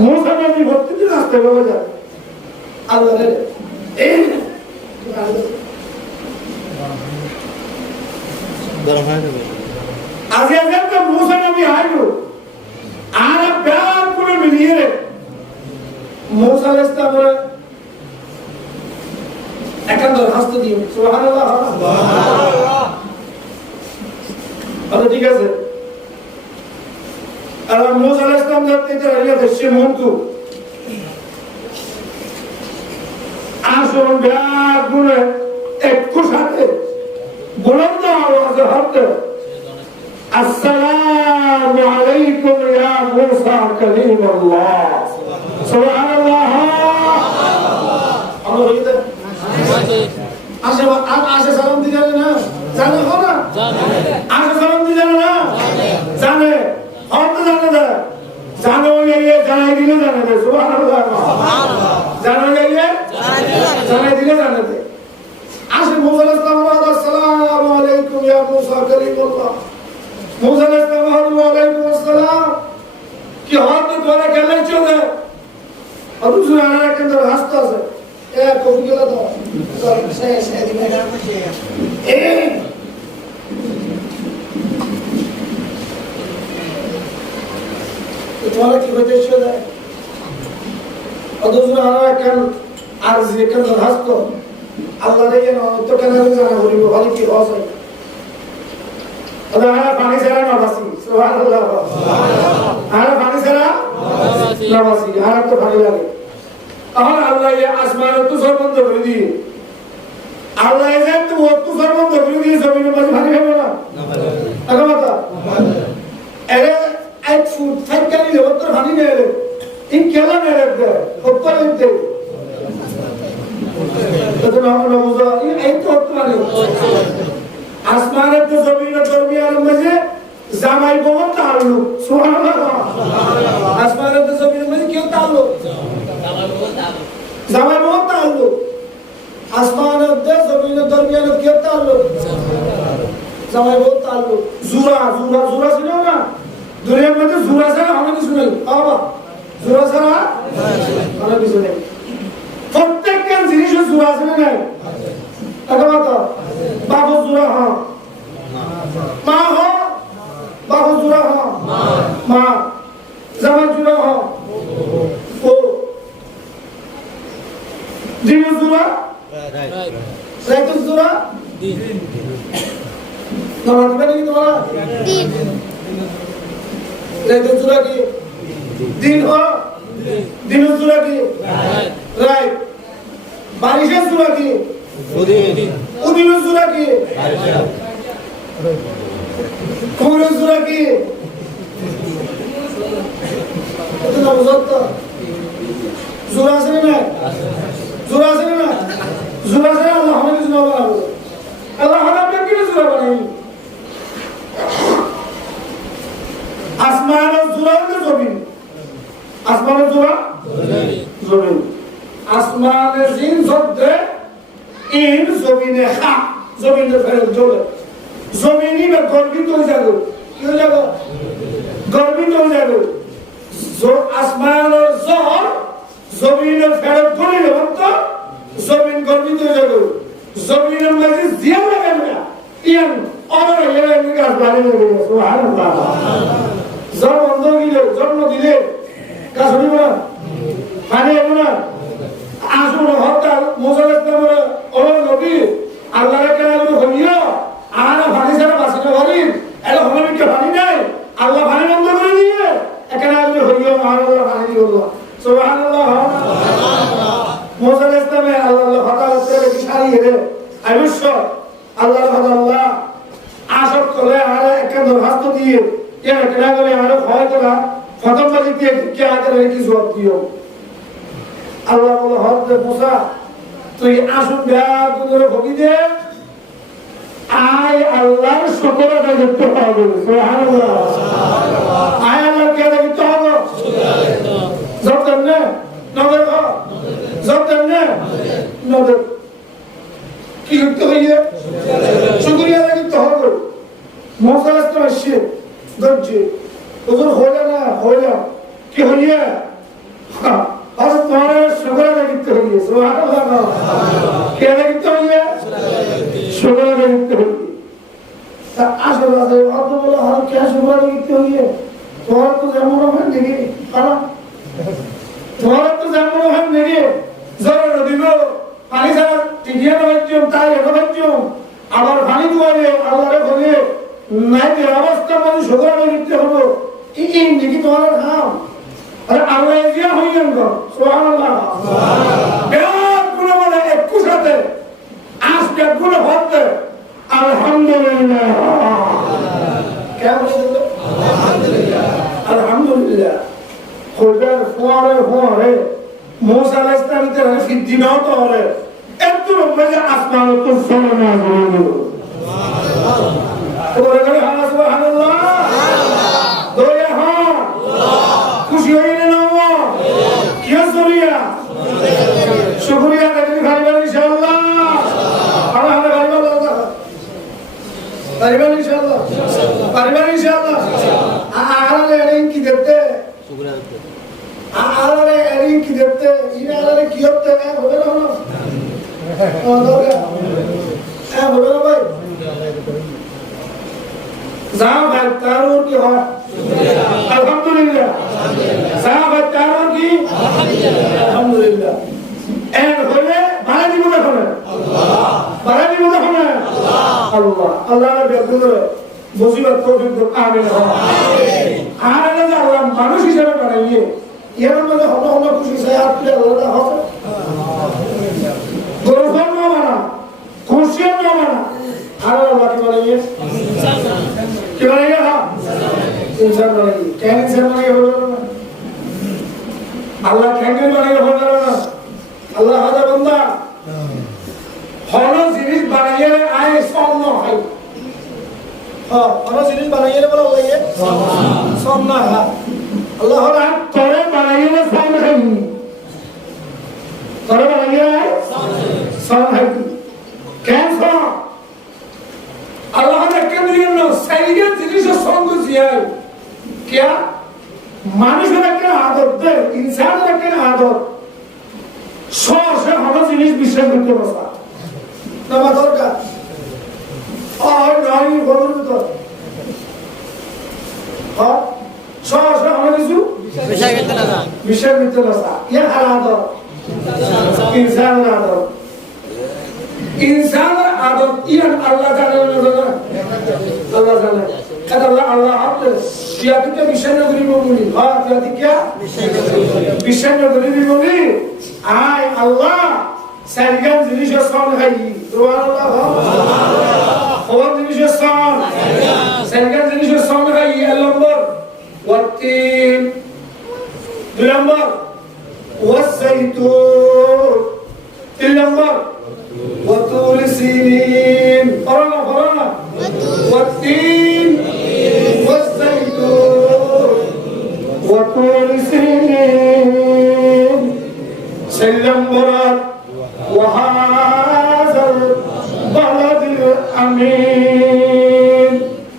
মশা নবী প্রতিদিন রাস্তায় এভাবে যা আল্লাহ আজ একটা মশা নবী আইলো আর ব্যাগ করে মিলিয়ে মুসা আলাইহিস সালামের একটা দরখাস্ত দিও সুবহানাল্লাহ সুবহানাল্লাহ আচ্ছা ঠিক আছে আর মুসা আলাইহিস সালাম দেখতে চাইলে দেশে মন্তু আসল ব্যাগ গুলো একটু সাথে বুলন্দ আওয়াজে হাতে আসসালামু আলাইকুম ইয়া মুসা কালিমুল্লাহ সুবহানাল্লাহ Allah আসে আসে সালাম দিয়ে জানে না জানে হো না আসে সালাম দিয়ে জানে না জানে হয়তো জানে না জানে ওই জানাই দিলে জানে না সুবহানাল্লাহ জানাই দিলে জানাই দিলে জানে দে আসে মুসা আসসালামু আলাইকুম ইয়া মুসা কালিমুল্লাহ মুসা আলাইকুম আসসালাম কি হয়তো তোরা কেন চলে আর দুজন আর কেন রাস্তা আছে এ কবি গেল তো সে দিবে এ তোরা কি হইতে চলে আর দুজন আর কেন আর যে কেন রাস্তা আল্লাহ রে যেন তো কেন জানা বলিব ভালো কি হয় আল্লাহ পানি ছাড়া না বাসি সুবহানাল্লাহ আর পানি ছাড়া না বাসি আর তো ভালো লাগে আর আল্লাহ এই আসমানে তো সর্বন্ত করে দিয়ে আল্লাহ এই যে তো তো সর্বন্ত করে দিয়ে জমিনের মাঝে পানি হবে না আগা মাতা এরে এক ফুট ফাইকানি লে তো পানি নেই রে ইন কেলা নেই রে উপর হইতে তো না না বুঝা এই তো মানে আসমানের তো জমিনের দরমিয়ানের মাঝে জামাই বউ তাআল্লুক সুবহানাল্লাহ আসমানের তো জমিনের মাঝে কি তাআল্লুক জামাই বউ তাআল্লুক আসমানের তো জমিনের দরমিয়ানের কি তাআল্লুক জামাই বউ তাআল্লুক জুরা ছিল না দুনিয়ার মধ্যে জুরা ছাড়া অনেক কিছু নেই বাবা জুরা ছাড়া অনেক কিছু নেই প্রত্যেকটা জিনিসের জুরা আছে না নাই বাবু জুরা হ মা হ বাবু জুরা হ মা জামাই জুরা হ ও দিন জুরা রাইত জুরা নামাজ পড়ে কি তোমরা রাইত জুরা কি দিন হ দিন জুরা কি রাইট বারিশের জুরা কি উদিন জুরা কি কুমুরের জুরা কি এটা না বুঝত জুরা আছে না জুরা আছে না জুরা আছে আল্লাহ আমাকে জুরা বানাবো আল্লাহ আমাকে কি জুরা বানাই আসমানের জুরা না জমিন আসমানের জুরা জমিন আসমানের জিন শব্দে ইন জমিনে খা জমিনে ফেরত চলে জমিনি में গর্বিত হয়ে যাবে কি হয়ে যাবে গর্বিত হয়ে যাবে আসমান আর জহর জমিনে ফেরত করে তো জমিন গর্বিত হয়ে যাবে জমিনের মাঝে জিয়া লাগে না ইয়ান আর এরা এদিকে আসবারে যাবে সুবহানাল্লাহ জন্ম দিলে গাছ হইব না পানি হইব না আসুন হরতাল মুসাল ইসলামের ওর নবী আল্লাহর কেন হইয়া আর পানি ছাড়া বাঁচিতে পারি এটা হলবিকে পানি নাই আল্লাহ পানি বন্ধ করে দিয়ে এখানে আসলে হইয়া মহারাল্লাহ পানি দিয়ে বললো সুবহানাল্লাহ মুসাল ইসলামে আল্লাহ হঠাৎ কি সারিয়ে রে অবশ্য আল্লাহ আল্লাহ আসর করে আর একটা দরখাস্ত দিয়ে এখানে করে আর হয় তোরা প্রথম বাজি দিয়ে কে আগে কি জবাব দিও আল্লাহ বলে হযরত মুসা তুই আসুন ব্যাগ করে ভগি দে আয় আল্লাহর শুকর আদায় করতে হবে সুবহানাল্লাহ আয় আল্লাহর কে আদায় করতে হবে জবাব দেন নজর জবাব দেন নজর কি করতে হইয়ে শুকরিয়া আদায় করতে হবে মুসা আসতে আসছে দর্জি ওজন হইলা না হইলা কি হইয়া और तुम्हारे शुक्र लगते होंगे सुभान अल्लाह क्या लगते होंगे शुक्र लगते होंगे आशीर्वाद है और तो बोला हम क्या शुक्र लगते होंगे तुम्हारा तो जमून है नहीं करा तुम्हारा तो जमून है नहीं जरूर दिलो पानी सारा टिकिया ना बच्चों ताई ना बच्चों आवार पानी दुआरे आवार बोले नहीं तेरा अवस्था में शुक्र लगते होंगे ये नहीं तुम्हारा काम अरे आल्लाह ये होइए उनको सुभान अल्लाह बेहद गुना वाले एक कुशते आज के गुना होते अल्हम्दुलिल्लाह क्या बोले अल्हम्दुलिल्लाह खुदा फुआरे मूसा अलैहिस्सलाम तेरे फिर दिनों तो हो रहे एक तो মধ্যে আসমান তো সরনা হলো ওরে করে সুবহানাল্লাহ দোয়া হ্যাঁ খুশি হইলে না কি সরিয়া শুকরিয়া দেবেন খাইবেন ইনশাআল্লাহ আমরা পারিবেন ইনশাআল্লাহ পারিবেন ইনশাআল্লাহ আরে এরিং কি দেখতে শুকরিয়া দেখতে আরে এরিং কি দেখতে ইনা আরে কি হতে হবে না হবে না ভাই যাও ভাই তারও কি হয় আলহামদুলিল্লাহ যাও ভাই তারও কি আলহামদুলিল্লাহ এর হলে ভাড়া দিব দেখো না আল্লাহ ভাড়া দিব দেখো না আল্লাহ আল্লাহর বেগুনে মুসিবত তৌফিক দাও আমিন আমিন আর না আল্লাহ মানুষ হিসেবে বানাইয়ে এর মধ্যে হলো হলো খুশি চাই আপনি আল্লাহ হবে গরফন না মানা খুশি না মানা আর আল্লাহ কি বানাইয়ে কি বানাইয়ে হ্যাঁ ইনসান বানাইয়ে কেন ইনসান বানাইয়ে হলো না আল্লাহ কেন বানাইয়ে হলো না আল্লাহ হাজার বান্দা হলো জিনিস বানাইয়ে আয় স্বর্ণ হয় হ্যাঁ হলো জিনিস বানাইয়ে বলে আল্লাহ স্বর্ণ হয় আল্লাহ হলো তোরে বানাইয়ে স্বর্ণ হয় তোরে বানাইয়ে স্বর্ণ হয় কেন আল্লাহ ने क्या दिया ना सही जिनिस संग जिया क्या मानुष रखे आदत दे इंसान रखे आदत सौ से हमें जिनिस विषय करते बसा ना मतलब क्या और नहीं बोलूँ तो हाँ सौ से हमें जिसु विषय करते बसा ये आदत इंसान आदत इंसान आदत ये अल्लाह ताला ने अल्लाह ताला कहता अल्लाह आपने सियाती के विषय में गरीब बोली हाँ सियाती क्या विषय में गरीब बोली आय अल्लाह सरगम जिनिस सान है सुभान अल्लाह और जिनिस सान सरगम जिनिस सान है ये नंबर वत्तीन दो नंबर वज़ैतून तीन नंबर وطور سينين قرنا والتين والزيتون وطور سينين سلم براد وهذا البلد الأمين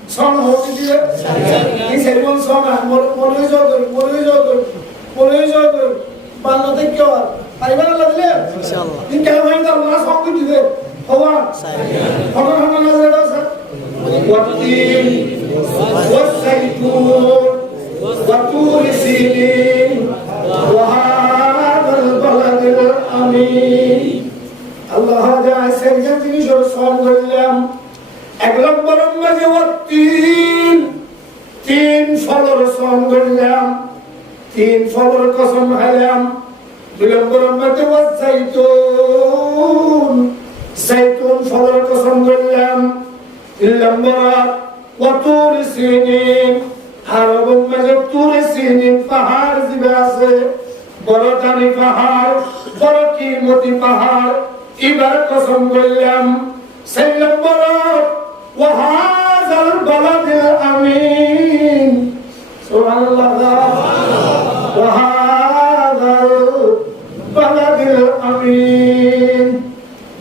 صنع هو كده يسلمون صنع مولوي جوگر বাংলাতে কি হয় পাইবা না লাগলে ইনশাআল্লাহ ইন কেন হয় না আল্লাহ সব কিছু দিবে হওয়া খবর হানা না যেটা স্যার ওয়াতিন ওয়াসাইতুন ওয়াতুর সিনিন ওয়া হাদাল বালাদিল আমিন আল্লাহ যা সেরকম জিনিস সব বললাম এক নম্বরের মাঝে ওয়াতিন তিন ফলর সব বললাম तीन फलों को संभालम विलंबर मध्य वज़ैतून ज़ैतून फलों को संभालम विलंबर वतूर सीनीन अरबों में जब तूर सीनीन पहाड़ जिबासे बरतानी पहाड़ बरकीमती पहाड़ इबर को संभालम विलंबर वहाज़ल बलदिल अमीन सुभान अल्लाह وهذا البلد الأمين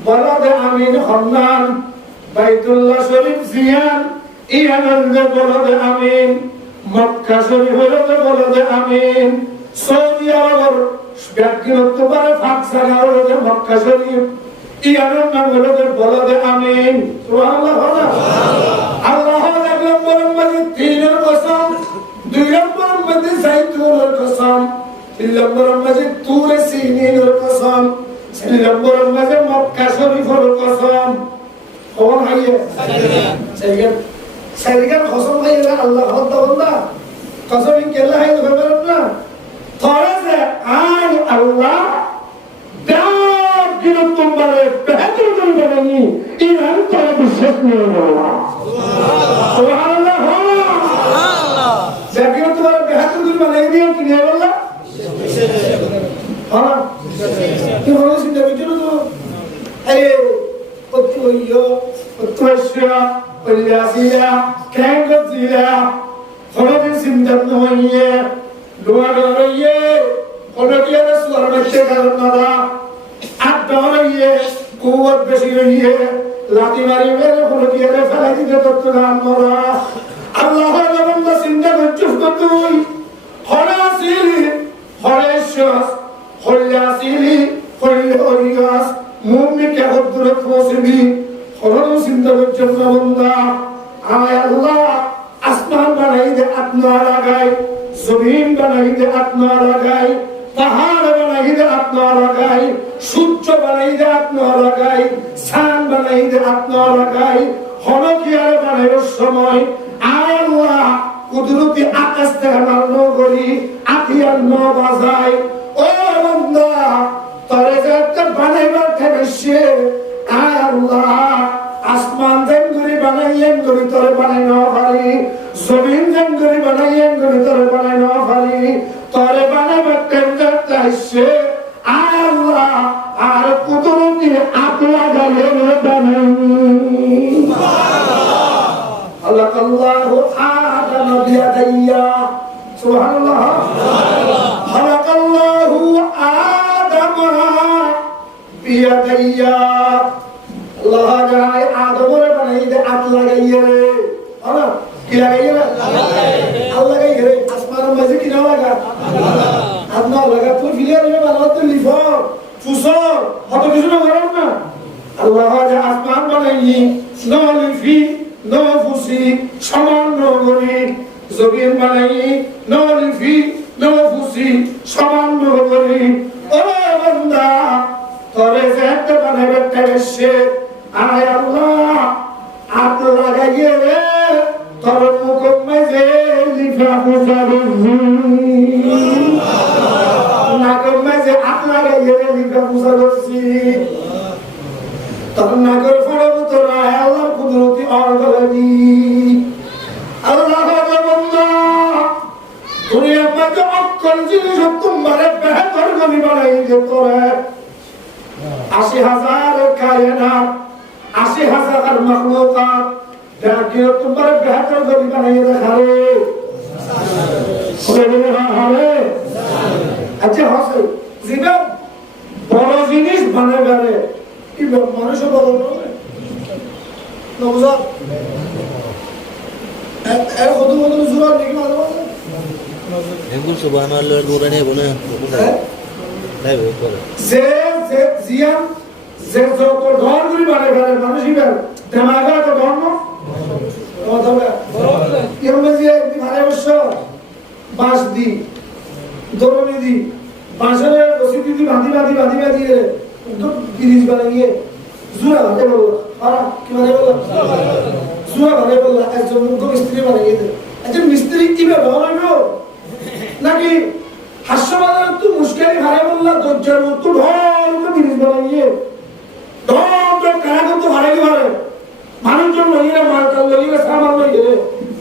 بلد أمين خنان بيت الله شريف زيان إيان البلد أمين مكة شريف البلد أمين سعودي عرب بيكين التبار فاكسان البلد مكة شريف إيان البلد أمين سبحان الله الله أكبر برمجي تين القسم দুই নম্বরের মধ্যে যাইতুনের কসম তিন নম্বরের মধ্যে তুর সিনিনের কসম চার নম্বরের মধ্যে মক্কা শরীফের কসম কোন হাইয়ে সাইগান কসম হাইয়ে আল্লাহ হদ্দা কসম কেলা হাইয়ে খবর না থরে যে আই আল্লাহ দাব দিন তোমারে বেহতর করে বানানি ইমান তোরা বিশ্বাস নিয়ে বলা সুবহানাল্লাহ সুবহানাল্লাহ জাকির তোমারে বেহতর করে বানাই দিও কি নিয়ে বললা হ্যাঁ কি বলে সিদ্ধ বিচরো তো এই Oliasila, Kangozila, Horace in the Noye, Duadoye, Horadia Swarmashaka, Adoye, Kuat Bashir, Latimari, Horadia, Faladi, Mora, Allah, the Sinda, Chufatu, Horasili, Horatius, Holiasili, Holias, Mummi Kahodur Fosibi, Horus in the Jamunda, Allah, Asman Banaide Atnaragai, Zubin Banaide Atnaragai, Tahara Banaide Atnaragai, Shucha Banaide Atnaragai, San Banaide Atnaragai, Honokia Banaide Samoy, Allah, Kuduruti Akastana Nogori, Atian Novazai, Oranda, Torezetta Baneva Teveshe, Allah, Asman Denguri Banayan Guritor Bananovari, Zobin Denguri Banayan Guritor Bananovari, Torebaneva Teveshe, Allah, Kuduruti Aplaga Banani. Allahu Adam biyadayya Subhanallah Khalaqallahu Adam biyadayya Allah jaane Adam re banai de at lagaiye re ana ki lagaiye na Allah lagaiye re asman maze ki na laga adna laga to filier me banat lifa fusar hato kisu na garam na Allah ja asman banai no lifi no fusi saman no gori zobin banai no lifi no fusi saman no gori o banda tore zat banai teveshe ay Allah aap lagaiye re tor mukum maze lifa fusaruzi nakum maze aap lagaiye re lifa fusaruzi tor nagur faro tora Allah kudroti orgalani Allah दुनिया में जो अक्कल जिनिस तुम्हारे बेहतर गली बनाई देते हैं 80,000 कायनात 80,000 मखलूकात जाके तुम्हारे बेहतर गली बनाई दे खारे बोले हारे अच्छा हंसे जिना बड़ा जिनिस बने गए कि मनुष्य बदल रहे नौजा खुद जुरा नहीं मालूम Engkau subhanallah nurani buna. Naik betul. Zian, zo to dhon guri bane bane manushi ber. Demaga to dhon no. Kotha be. Ye mezye bhare bosho. Bas di. Doroni di. Basare bosi di bandi re. Unko kiris banaiye. Zura bhare bolla. Ara ki bhare bolla. Zura bhare bolla. Ajo unko mistri banaiye. Ajo mistri ki be dhon no. নাকি হাসপাতাল তো মুশকিল ভারে বললা দজ্জাল তো ঢল তো জিনিস বানাইয়ে ঢল তো কারা তো ভারে কি ভারে মানুষজন লইরা মালকাল লইরা সামান লইরে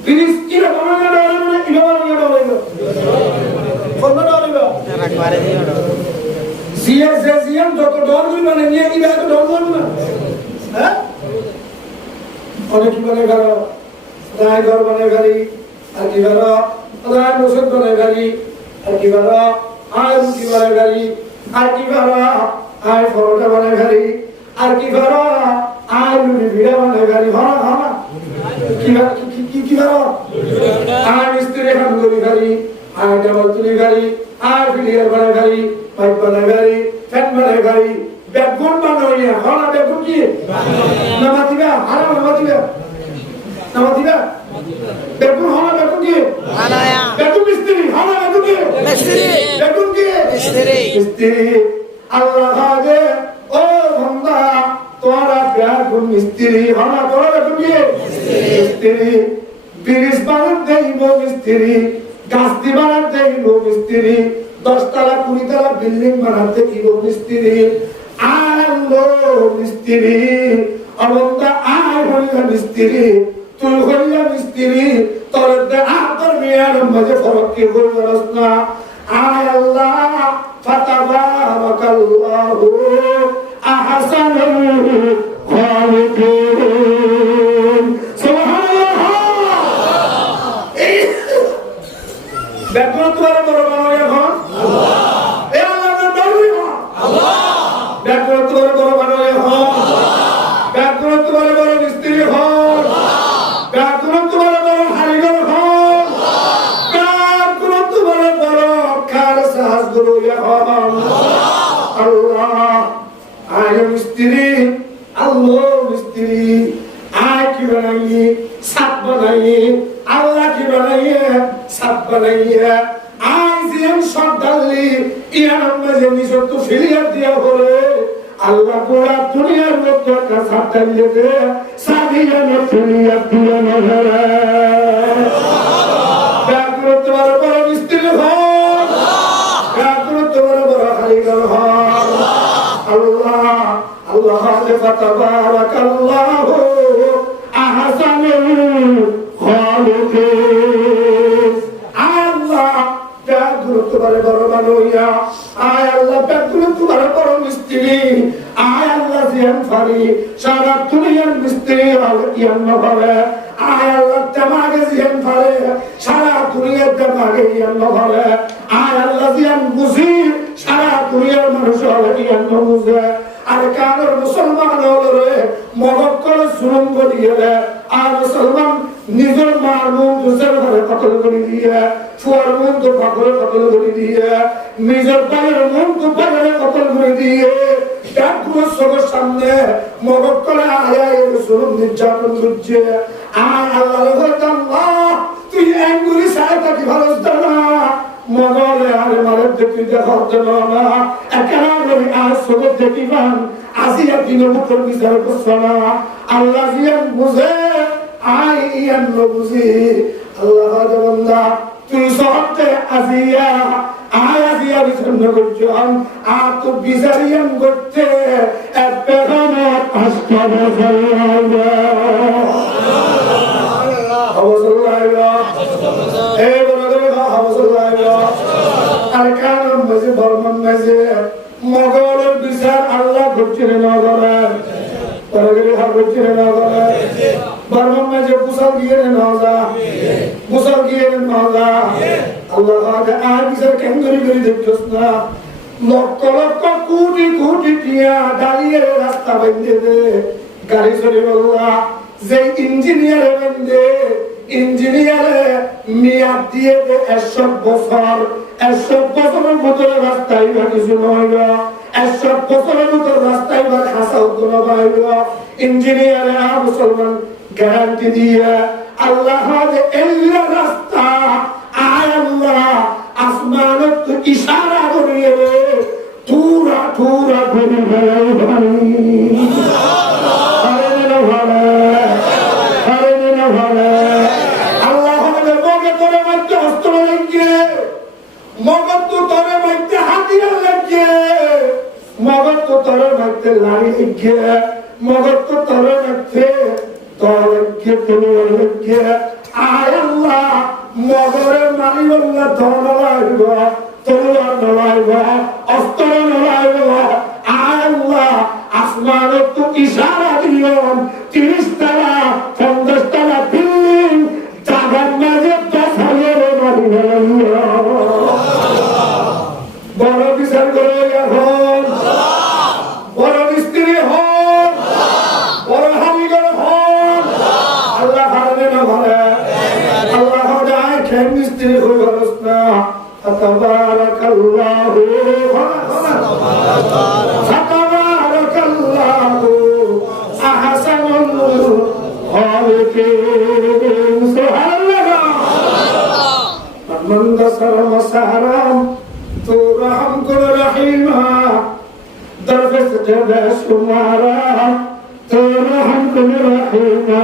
জিনিস কি রে বানাইয়া ডরে মানে ইবা বানাইয়া ডরে কোন ডরে না করে দিও জিয়ান যত ডর হই মানে নিয়ে ইবা তো ডর বল না হ্যাঁ অনেক কি বলে গেল রায় ঘর বনে গাড়ি আর কি গেল Allah nusuk bana gari, akibara, akibara gari, akibara, forota bana gari, akibara, luli bida bana gari, hana, kibara, mistri hamduli gari, double tuli gari, filier bana gari, pipe bana gari, fan bana gari, begun bana hoya, hana begun ki, namatiba, hana namatiba, namatiba. बेगुन होना बेगुन की हालाया बेगुन मिस्त्री होना बेगुन की मिस्त्री बेगुन की मिस्त्री अल्लाह आगे ओ बंदा तुम्हारा प्यार गुन मिस्त्री होना तोरा बेगुन की मिस्त्री बिरिस बनाते ही वो मिस्त्री गास्ती बनाते ही वो मिस्त्री 10 तला 20 तला बिल्डिंग बनाते ही वो मिस्त्री आलो मिस्त्री और बंदा आए होगा मिस्त्री তুই হইলা মিস্ত্রি তোর দেহাতর মিয়ার মাঝে ফরক কি হইল রাস্তা আয় আল্লাহ ফাতাবারাকাল্লাহু আহসানুল খালিকিন তোমার বড় বানাও এখন এ আল্লাহ দরুই আল্লাহ ব্যাকরণ তোমার বড় বানাও এখন ব্যাকরণ তোমার বড় মিস্ত্রি হন ব্যাকরণ তোমার বড় হারিগর হন ব্যাকরণ তোমার বড় খার সাহস গুরু এখন আল্লাহ আয় মিস্ত্রি আল্লাহ মিস্ত্রি আয় কি বানাইয়ে সাত বানাইয়ে আল্লাহ কি বানাইয়ে সাত বানাইয়ে আয় জিয়ান সব ডাললি ইয়ান আমরা যে নিজের তো ফিলিয়ার দিয়া বলে আল্লাহ পুরা দুনিয়ার মধ্যে একটা সাত ডালিয়ে দে সাদিয়ান ফিলিয়ার দিয়া নজরে ব্যাকরণ তোমার বড় মিস্ত্রি হন ব্যাকরণ তোমার বড় কারিগর হন আল্লাহ আল্লাহ ফাতাবারাকাল্লাহু আহসানুল খালিকিন আল্লাহ ব্যাকরণ তোমার বড় বানাইয়া আয় আল্লাহ ব্যাকরণ তোমার বড় মিস্ত্রি আয় আল্লাহ জিয়ান ফারি সারা দুনিয়ার মিস্ত্রি ইয়ান নভাবে আয় আল্লাহ তামাগে জিয়ান ফারে সারা দুনিয়ার তামাগে ইয়ান নভাবে আয় আল্লাহ জিয়ান বুঝি সারা দুনিয়ার মানুষ হলে ইয়ান বুঝে আর কারোর মুসলমান হলে মগক্কল সুরঙ্গ দিয়ে আর মুসলমান নিজের মার মুখ দুসের ঘরে কতল করে দিয়ে ফুয়ার মুখ তো পাগলে কতল করে দিয়ে নিজের পায়ের মুখ তো পাগলে কতল করে দিয়ে সামনে মগক্কলে আয় সুরঙ্গ নির্যাতন করছে আর আল্লাহ তুই একগুলি সাহেবটা কি ভালো না মগলে আরে মারের দেখি দেখাতে না একেবারে আর সবে দেখিবান আসিয়া দিনের উপর বিচার করছে না আল্লাহ জিয়ান বুঝে আই ইয়ান বুঝি আল্লাহ বান্দা তুই সহজে আসিয়া আয় আসিয়া বিচার করছ আর তো বিচারিয়ান করতে এক বেগমত আসতে বসল্লাহ মগলের বিচার আল্লাহ করছেন নগরের বর্মন মাঝে বুসাল গিয়ে নজা আল্লাহ আর বিচার কেন্দ্রী করে দেখছস না লক্ষ লক্ষ কোটি কোটি টিয়া দাঁড়িয়ে রাস্তা বেঁধে দে গাড়ি চলে বললা যে ইঞ্জিনিয়ার বেঁধে ইঞ্জিনিয়ারে মিয়াদ দিয়ে দে 100 বছর 100 বছরের ভিতরে রাস্তায় বা কিছু নয় 100 বছরের ভিতরে রাস্তায় বা খাসা উদ্যোগ পাইব ইঞ্জিনিয়ারে আর মুসলমান গ্যারান্টি দিয়ে আল্লাহ এল্লা রাস্তা আয় আল্লাহ আসমানত ইশারা করিয়ে থুরা থুরা করে মগত তো তোরে মাইতে হাতিয়ার লাগে মগত তো তোরে মাইতে লাড়ি লাগে মগত তো তোরে মাইতে তোর লাগে তুমি লাগে আয় আল্লাহ মগরে মারি আল্লাহ ধন লাইব তোলা নলাইব অস্ত্র নলাইব আয় আল্লাহ আসমানে তো ইশারা দিলাম 30 তলা 50 তলা বিল্ডিং জাগার মাঝে 10,000 মারি বড় বিচার করে এখন বড় মিস্ত্রি হন বড় হামিগর হন আল্লাহ ভালো না ভালো আল্লাহ যায় খেন মিস্ত্রি হয়ে গেলস না তাবারাকাল্লাহু তাবারাকাল্লাহু আহসানুল খালিকিন সুবহানাল্লাহ মান দাসারা মাসারাম تو رحم کن رحیمہ درفست بشمارا تو رحم کن رحیمہ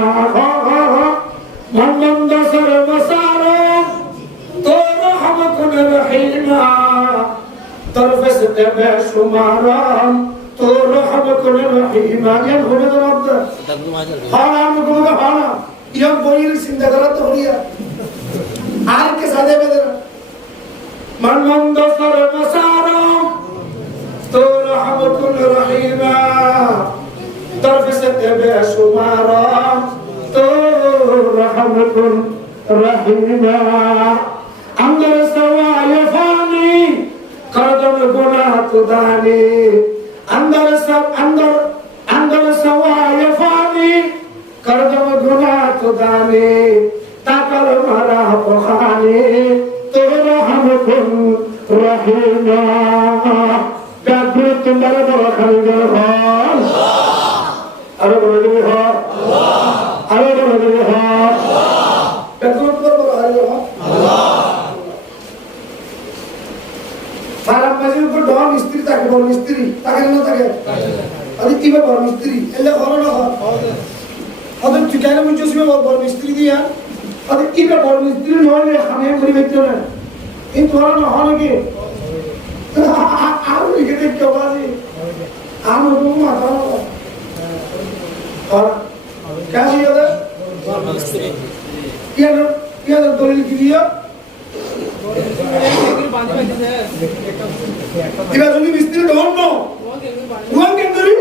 من دسر مسارا تو رحم کن رحیمہ درفست بشمارا تو رحم کن رحیمہ یہ بھولے تو رب ہانا مکلوگا ہانا یہ بوئیر سندگرات ہو رہی ہے آر کے سادے بدر من دسر مسارا تو رحمت رحیمہ درفست بشمارا تو رحمت رحیمہ अंदर सवाए फानी करदम गुनाह खुदानी अंदर सवाए फानी करदम गुनाह खुदानी ताकल मारा पखानी तेरा हमकुन रहीना काबू तुम्हारे बड़ा खरीदर हो अरे बोले हो अरे बोले हो काबू तुम्हारे बड़ा खरीदर हो Malam masih ukur doang misteri tak ke bawah misteri tak kena tak ke adik tiba bawah misteri elah orang lah adik tu kena muncul sih bawah misteri dia adik tiba bawah misteri loh ni kami yang beri betul ni ini tu orang lah lagi aku ni kita kau sih aku rumah tahu और क्या चाहिए था क्या दलील की दिया इधर सुनी मिस्त्री ढोल नो उन के अंदर ही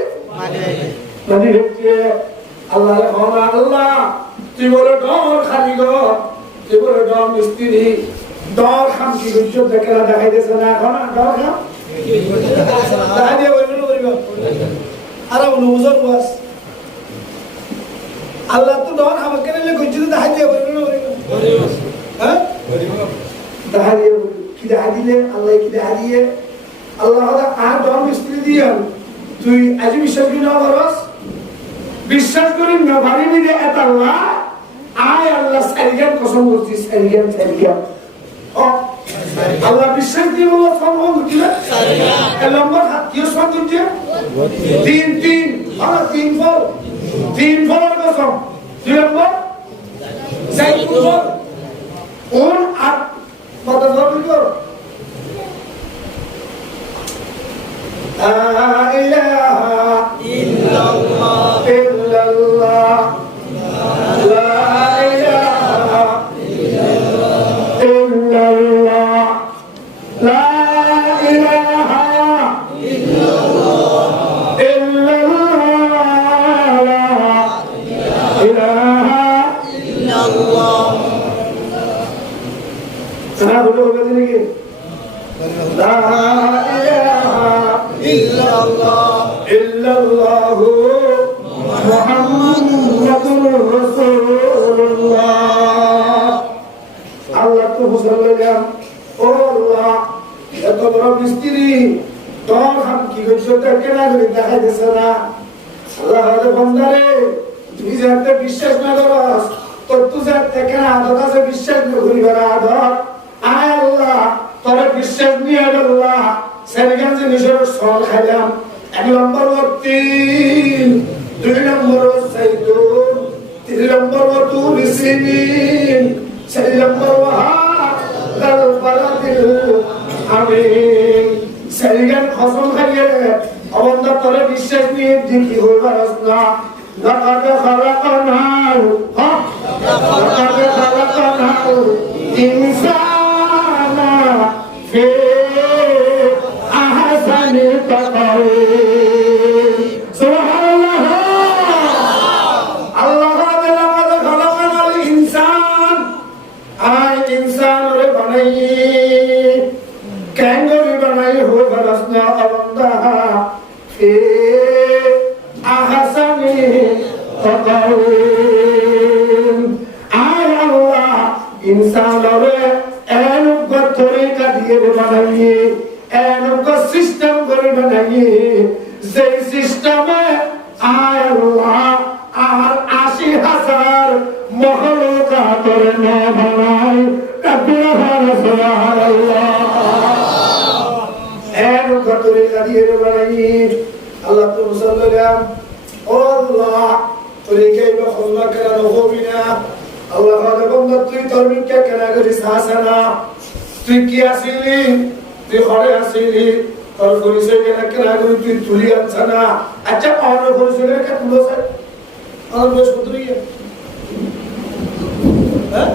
नहीं देखिए अल्लाह ने कहा अल्लाह तिबोले डॉर खाली गो तिबोले डॉर मिस्त्री डॉर खाम की गुच्छो देखला दिखाई दे सना खाना डॉर खाम दिखाई दे वो नो करियो अरे वो नोजर वास अल्लाह तो डॉर खाम के लिए गुच्छो दिखाई दे वो नो करियो हैं Dahari kita hadile Allah kita hadiye Allah ada adam istiridiyan tu aji বিশ্বাস করি না বরস বিশ্বাস করি না বাড়ি দিলে এত আল্লাহ আয় আল্লাহ সারিগান কসম করছি সারিগান ও আল্লাহ বিশ্বাস দিয়ে বলো সম্ভব হচ্ছে সারিগান নম্বর কি সম্ভব হচ্ছে তিন আর তিন ফল কসম দুই নম্বর সাইকুল ফল ওন আর ماذا تقول لا إله إلا الله إلا الله لا إله إلا الله لا إله إلا الله إلا الله لا إله إلا الله أنا أقول لك لا إله إلا الله محمد رسول الله الله تفضل الله يتبرع مستري دور هم كي بجوتا كنا نبدأ دسنا الله هذا بندره تبيزات بيشش نادراس تبتوزات كنا عددا بيشش نقولي برا عدد আয় আল্লাহ তোর বিশ্বাস নিয়ে আল্লাহ সেরগান জিনিসের সল খাইলাম এক নম্বর তিন দুই নম্বর সাইদুন তিন নম্বর তুর সিনিন চার নম্বর হাদাল বালাদিল আমিন সেরগান কসম খাইয়ে অবন্ধ তোর বিশ্বাস নিয়ে দিকি হইবার না লাকাদ খালাকানাল লাকাদ খালাকানাল ইনসান في أحسن تقويم سبحان الله الله لقد خلقنا الإنسان إنسان بني كانغر بني هو فرسنا أبندها في أحسن تقويم الله إنسان तरीका दिए बनाइए एनको सिस्टम करे बनाइए जे सिस्टम है आय अल्लाह আর ৮০,০০০ মখলুকাত ন বানাই তাকবীর সুবহানাল্লাহ এनको তরিকা দিয়ে বানাইয়ে আল্লাহ তো সাল্লাল্লাহু ও আল্লাহ তরিকা ইবা খুলনা কেন হবে না আল্লাহ হযরত বন্ধু তুই তরবিকে কেন করিস হাসানা তুই কি আসিলি তুই ঘরে আসিলি তোর পরিচয় কেন আগে তুই তুলি আনছ না আচ্ছা অন্য পরিচয় কেন তুলো স্যার আমার বয়স কত নিয়ে হ্যাঁ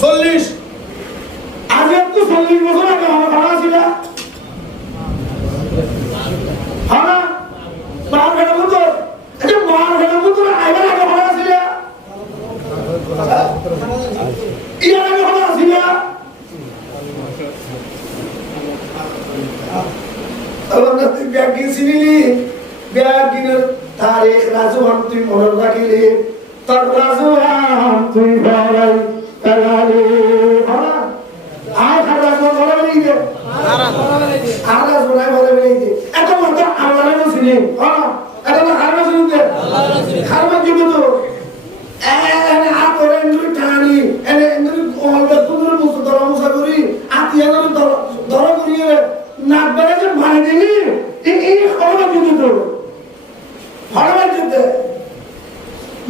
40 আগে তো 40 বছর আগে আমার ভাড়া ছিল হ্যাঁ মার ঘরে মতো আচ্ছা মার ঘরে মতো আইবার আগে ভাড়া ছিল ইয়ার আগে ভাড়া ছিল Allah nanti biagi sini biagi tarik rajuan tu moral lagi terrajuan tu barai tergali orang ada rajuan moral lagi je ada rajuan moral lagi je itu mata Allah yang sini ada nak harus sini je harus juga tu apa orang itu tani ini orang betul musuh dalam musuh duri hati yang dalam duri nak belajar mana ini orang juga tu orang juga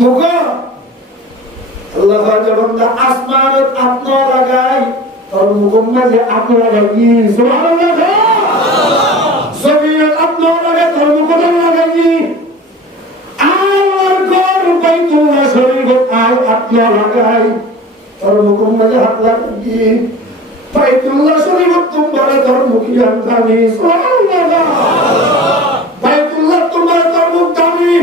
muka Allah aja benda asmanat atna lagai termukum aja atna lagi subhanallah sabiat atna lagai termukum lagi Baitullah Syarif atna lagai termukum aja hak lagi Baitullah Syarif tumbal termukian kami subhanallah Baitullah tumbal termuk kami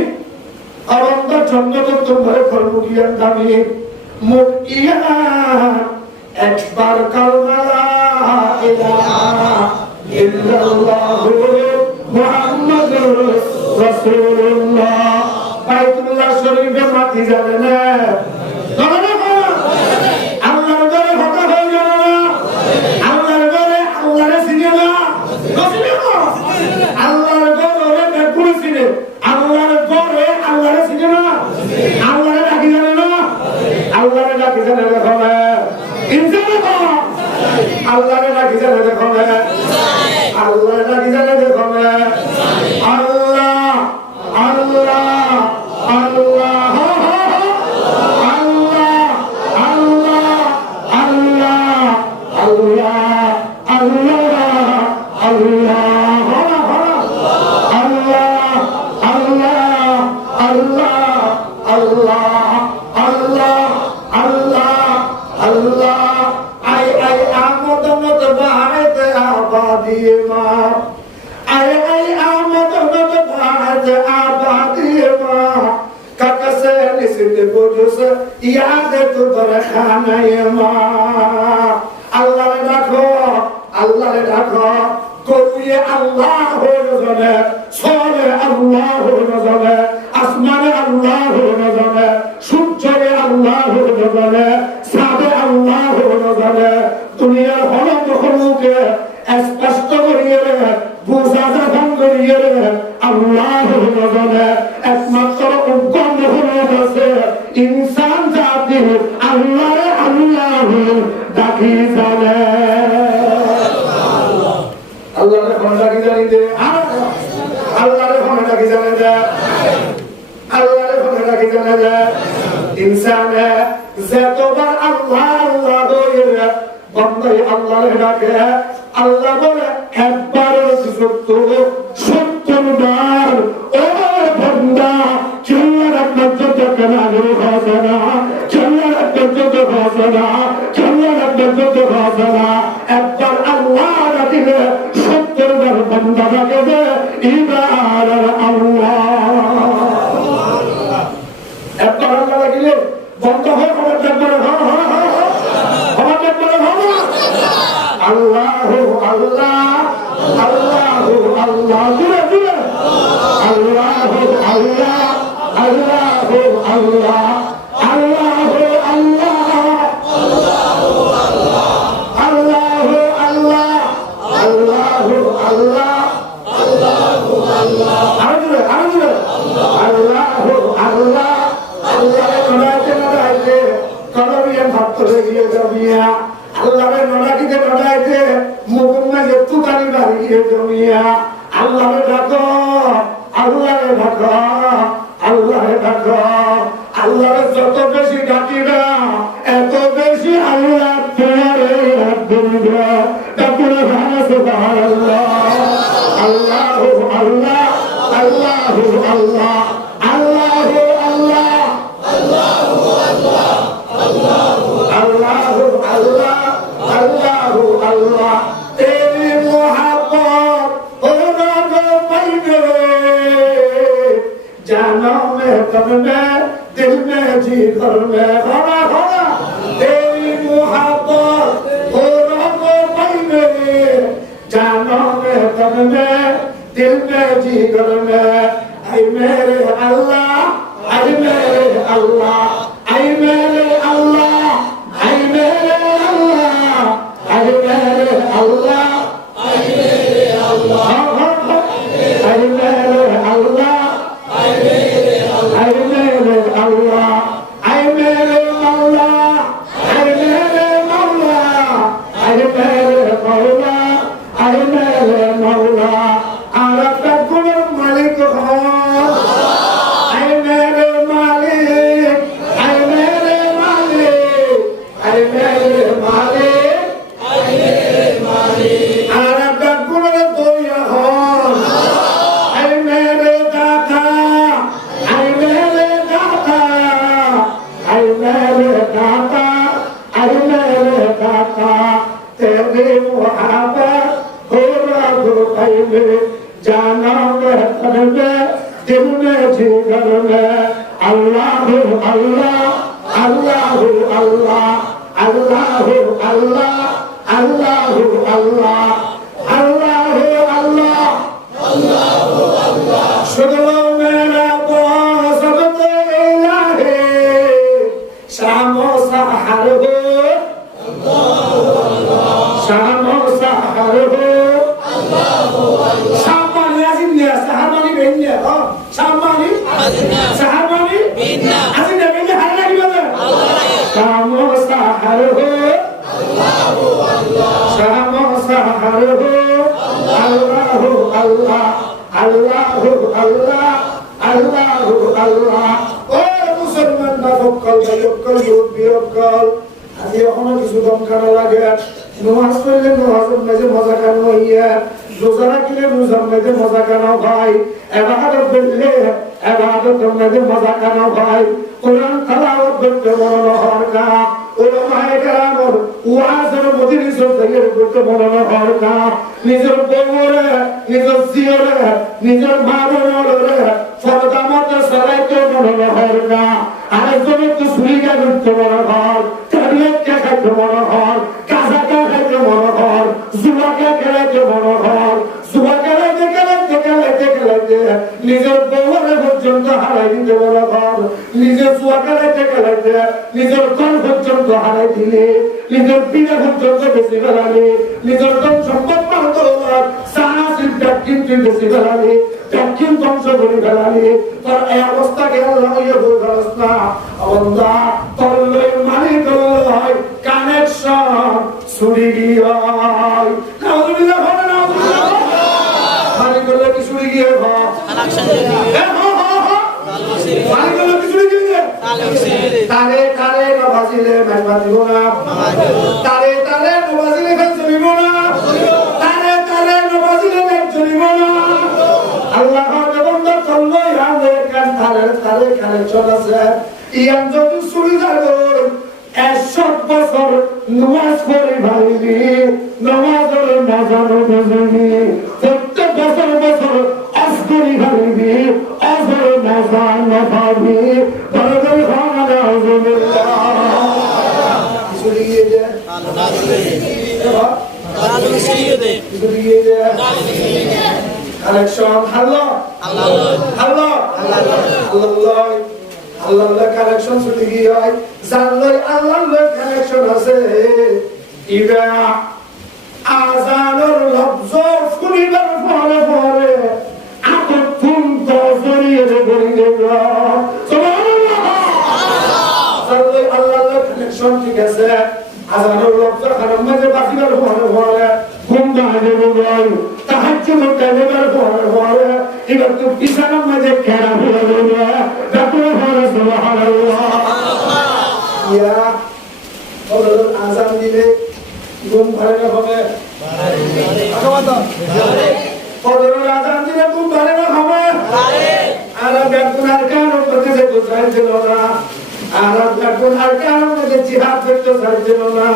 Aranda jannat tumbal termukian kami mukian ekbar kalma la ilaha illallah Muhammadur Rasulullah Baitullah Syarifে মাটি যাবে না আল্লাহর ঘরে হতা হয়ে যাবে না আল্লাহর ঘরে আল্লাহরে চিনে না আল্লাহর ঘরে বেকুল চিনে আল্লাহর ঘরে আল্লাহরে চিনে না আল্লাহরে ডাকি জানে না আল্লাহরে ডাকি জানে দেখো না ইনশাআল্লাহ আল্লাহরে ডাকি জানে দেখো না আল্লাহরে ডাকি জানে দেখো না আল্লাহ আল্লাহ याद तो बरखाना अल्लाह ने राखो कोई अल्लाह हो नजरे सोरे अल्लाह हो नजरे आसमान अल्लाह हो नजरे सूर्य अल्लाह हो नजरे सादे अल्लाह हो नजरे दुनिया हलम दखलू के स्पष्ट करिए रे बुझा जान करिए रे अल्लाह हो नजरे एकमात्र उगम हलो আছে इंसान जाति अल्लाह अल्लाह डाकी जाने अल्लाह ने कौन डाकी जाने दे अल्लाह ने कौन डाकी जाने दे अल्लाह ने कौन डाकी जाने दे इंसान है ज़ातोबार अल्लाह अल्लाह होइए बंदे अल्लाह ने डाके अल्लाह बोले एक बार सत्तर बार ओ बंदा चल्ला रब्बत कनालू खासना चल्ला रब्बत खासना चल्ला रब्बत खासना एक बार अल्लाह डाके सत्तर बार बंदा डाके इबार अल्लाह एक बार अल्लाह डाके बंदा हो खबर जबर अल्लाह अल्लाह अल्लाह अल्लाह जुरे जुरे अल्लाह अल्लाह अल्लाह अल्लाह अल्लाह अल्लाह अल्लाह अल्लाह अल्लाह आजुरे आजुरे अल्लाह अल्लाह अल्लाह बनाते बनाते कलबियां भक्त हो गए जबिया अल्लाह ने नड़ाकीते नड़ाईते मुकुम्मा जेतु कानी बारिए जमिया अल्लाह ने डाको अल्लाह ने डाको अल्लाह ने डाको अल्लाह ने যত বেশি ডাকি না এত বেশি আল্লাহ তোমারে রাখবে ডাকুরে ভালো সুবহানাল্লাহ আল্লাহু আল্লাহ আল্লাহু আল্লাহ আল্লাহু আল্লাহ আল্লাহু আল্লাহ আল্লাহু আল্লাহু আল্লাহ अल्लाहु अल्लाह तेरी मोहब्बत हो ना पाइबे जानों में तन में दिल में जिगर में खड़ा खड़ा तेरी मोहब्बत हो ना पाइबे जानों में तन में जिगर में ऐ मेरे अल्लाह ऐ मेरे अल्लाह ऐ मेरे अल्लाह ऐ मेरे अल्लाह ऐ मेरे अल्लाह ऐ मेरे अल्लाह ऐ मेरे अल्लाह ऐ मेरे अल्लाह ऐ मेरे अल्लाह ऐ मेरे मौला ऐ मेरे मौला ऐ मेरे मौला ऐ मेरे मौला अरब कुल मालिक हो ऐ मेरे मालिक ऐ मेरे मालिक ऐ मेरे मालिक ऐ मेरे मालिक अरब कुल दोया हो ऐ मेरे दाता ऐ मेरे दाता ऐ मेरे दाता ऐ मेरे दाता तेरी मोहब्बत हो रब में जाना में तन में दिल में जिगर में अल्लाह अल्लाह अल्लाह अल्लाह अल्लाह अल्लाह अल्लाह अल्लाह अल्लाह अल्लाह शुक्र मेरा बहुत सबसे इलाही शामो सहर हो शामो सहर हो शामानी आजिन्या सहामानी बेन्या हो शामानी सहामानी बेन्या आजिन्या बेन्या हल्ला की बजे शामो सहर हो शामो सहर हो अल्लाह अल्लाह अल्लाह अल्लाह अल्लाह अल्लाह ओ मुसलमान बाफकल बायकल बियकल আজি এখনো কিছু দম কানা লাগে নামাজ পড়লে নামাজের মাঝে মজা কানো হইয়া রোজা রাখলে রোজার মাঝে মজা কানো ভাই ইবাদত করলে ইবাদতের মাঝে মজা কানো ভাই কোরআন তেলাওয়াত করতে মন হওয়ার কা উলামায়ে কেরামের ওয়াজের মজলিস থেকে করতে মন হওয়ার কা নিজের বউরে নিজের জিয়রে নিজের মা বোনরে পর্দা মধ্যে সরাইতে মন হওয়ার কা আরেকজনের তো সুরিগা করতে মন হওয়ার তাবিয়তকে খাইতে মন হওয়ার কাজাকা খাইতে মন হওয়ার জুয়াকে খেলাইতে মন হওয়ার জুয়া খেলাইতে খেলাইতে খেলাইতে খেলাইতে নিজের বউরে পর্যন্ত হারাই দিতে মন হওয়ার নিজের জুয়া খেলাইতে খেলাইতে নিজের ঘর পর্যন্ত হারাই দিলে নিজের পিড়ে পর্যন্ত বেশি ফেলালে নিজের ধন সম্পদ পান্ত সাহায্য কিন্তু বেশি ফেলালে দক্ষিণ ধ্বংস করে ফেলালে তোর এই অবস্থাকে আল্লাহ ইয়ে বলে ফেলাস না আল্লাহ তোর মালিক হয় কানেকশন ছুরি গিয়ে হয় নাউজুবিল্লাহ হবে না মালিক হলে কি ছুরি গিয়ে হয় মালিক হলে কি ছুরি গিয়ে তারে তারে নবাজিলে মাইবা দিব না তারে তারে নবাজিলে ফেল চলিব না তারে তারে নবাজিলে ফেল চলিব না আল্লাহর বন্দা চললই রাতে কান তারে তারে কানে চলাছে ইয়ান যদি চুরি যাবে 100 বছর নামাজ পড়ে ভাইবি নামাজের মজা বুঝবি প্রত্যেক বছর বছর আসকরি ভাইবি আসর মজা না পাবি বড় খানা আউযুবিল্লাহ চুরি গিয়ে যায় আল্লাহ চুরি দে চুরি গিয়ে যায় কালেকশন আল্লাহ আল্লাহ আল্লাহ আল্লাহ আল্লাহ কালেকশন ছুটি গিয়ে হয় জানলে আল্লাহ কালেকশন আছে ইবা আজানের লফজ শুনিবার পরে পরে আপন তুম তো জড়িয়ে ধরে গেল সুবহানাল্লাহ জানলে আল্লাহ কালেকশন ঠিক আছে আজানের লফজ খারাপ মাঝে বাকিবার পরে পরে ঘুম দাঁড়িয়ে গেল তাহাজ্জুদ কালেবার পরে পরে এবার তো বিছানার মাঝে খেলা হয়ে গেল তারপরে পরে সুবহানাল্লাহ ইয়া ওদের আযান দিলে ঘুম ভালো না হবে আকামাত ওদের আযান দিলে ঘুম ভালো না হবে আর বেগুনার কারণ করতে যে বুঝাই দিল না আর বেগুনার কারণ করতে জিহাদ করতে চাই দিল না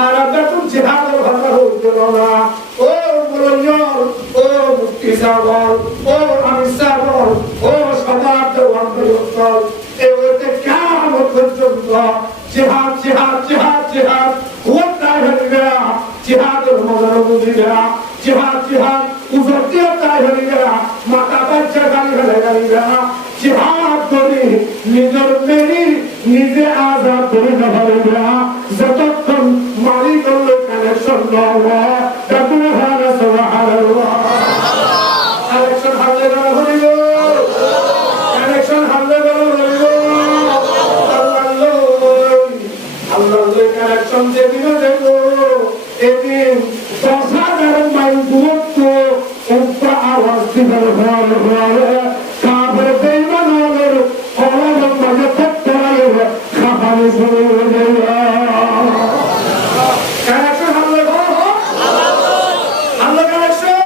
আর বেগুন জিহাদের ভাষা হইছিল না ও মুরল্লিয়র ও মুফতি সাহেব ও আমির সাহেব ও সমাজ দেওয়ান এতে কিয়ামত পর্যন্ত জিহাদ জিহাদ জিহাদ জিহাদ ওয়াল্লাহি জিহাদের মজা বুঝিয়া জিহাদ জিহাদ উজরতিয়া তাই হলি গেলা মাতা বাচ্চা গালি গেলা জিহাদ করি নিজের মেরি নিজে আজাদ করে না যতক্ষণ মালিক কানেকশন নেওয়া সুবহানাল্লাহ কানেকশন হালে গেল হইল কানেকশন হালে গেল হইল আল্লাহ কানেকশন যেদিন দেব এদিন 10,000 মাইল দূরত্ব একটা আওয়াজ দিবে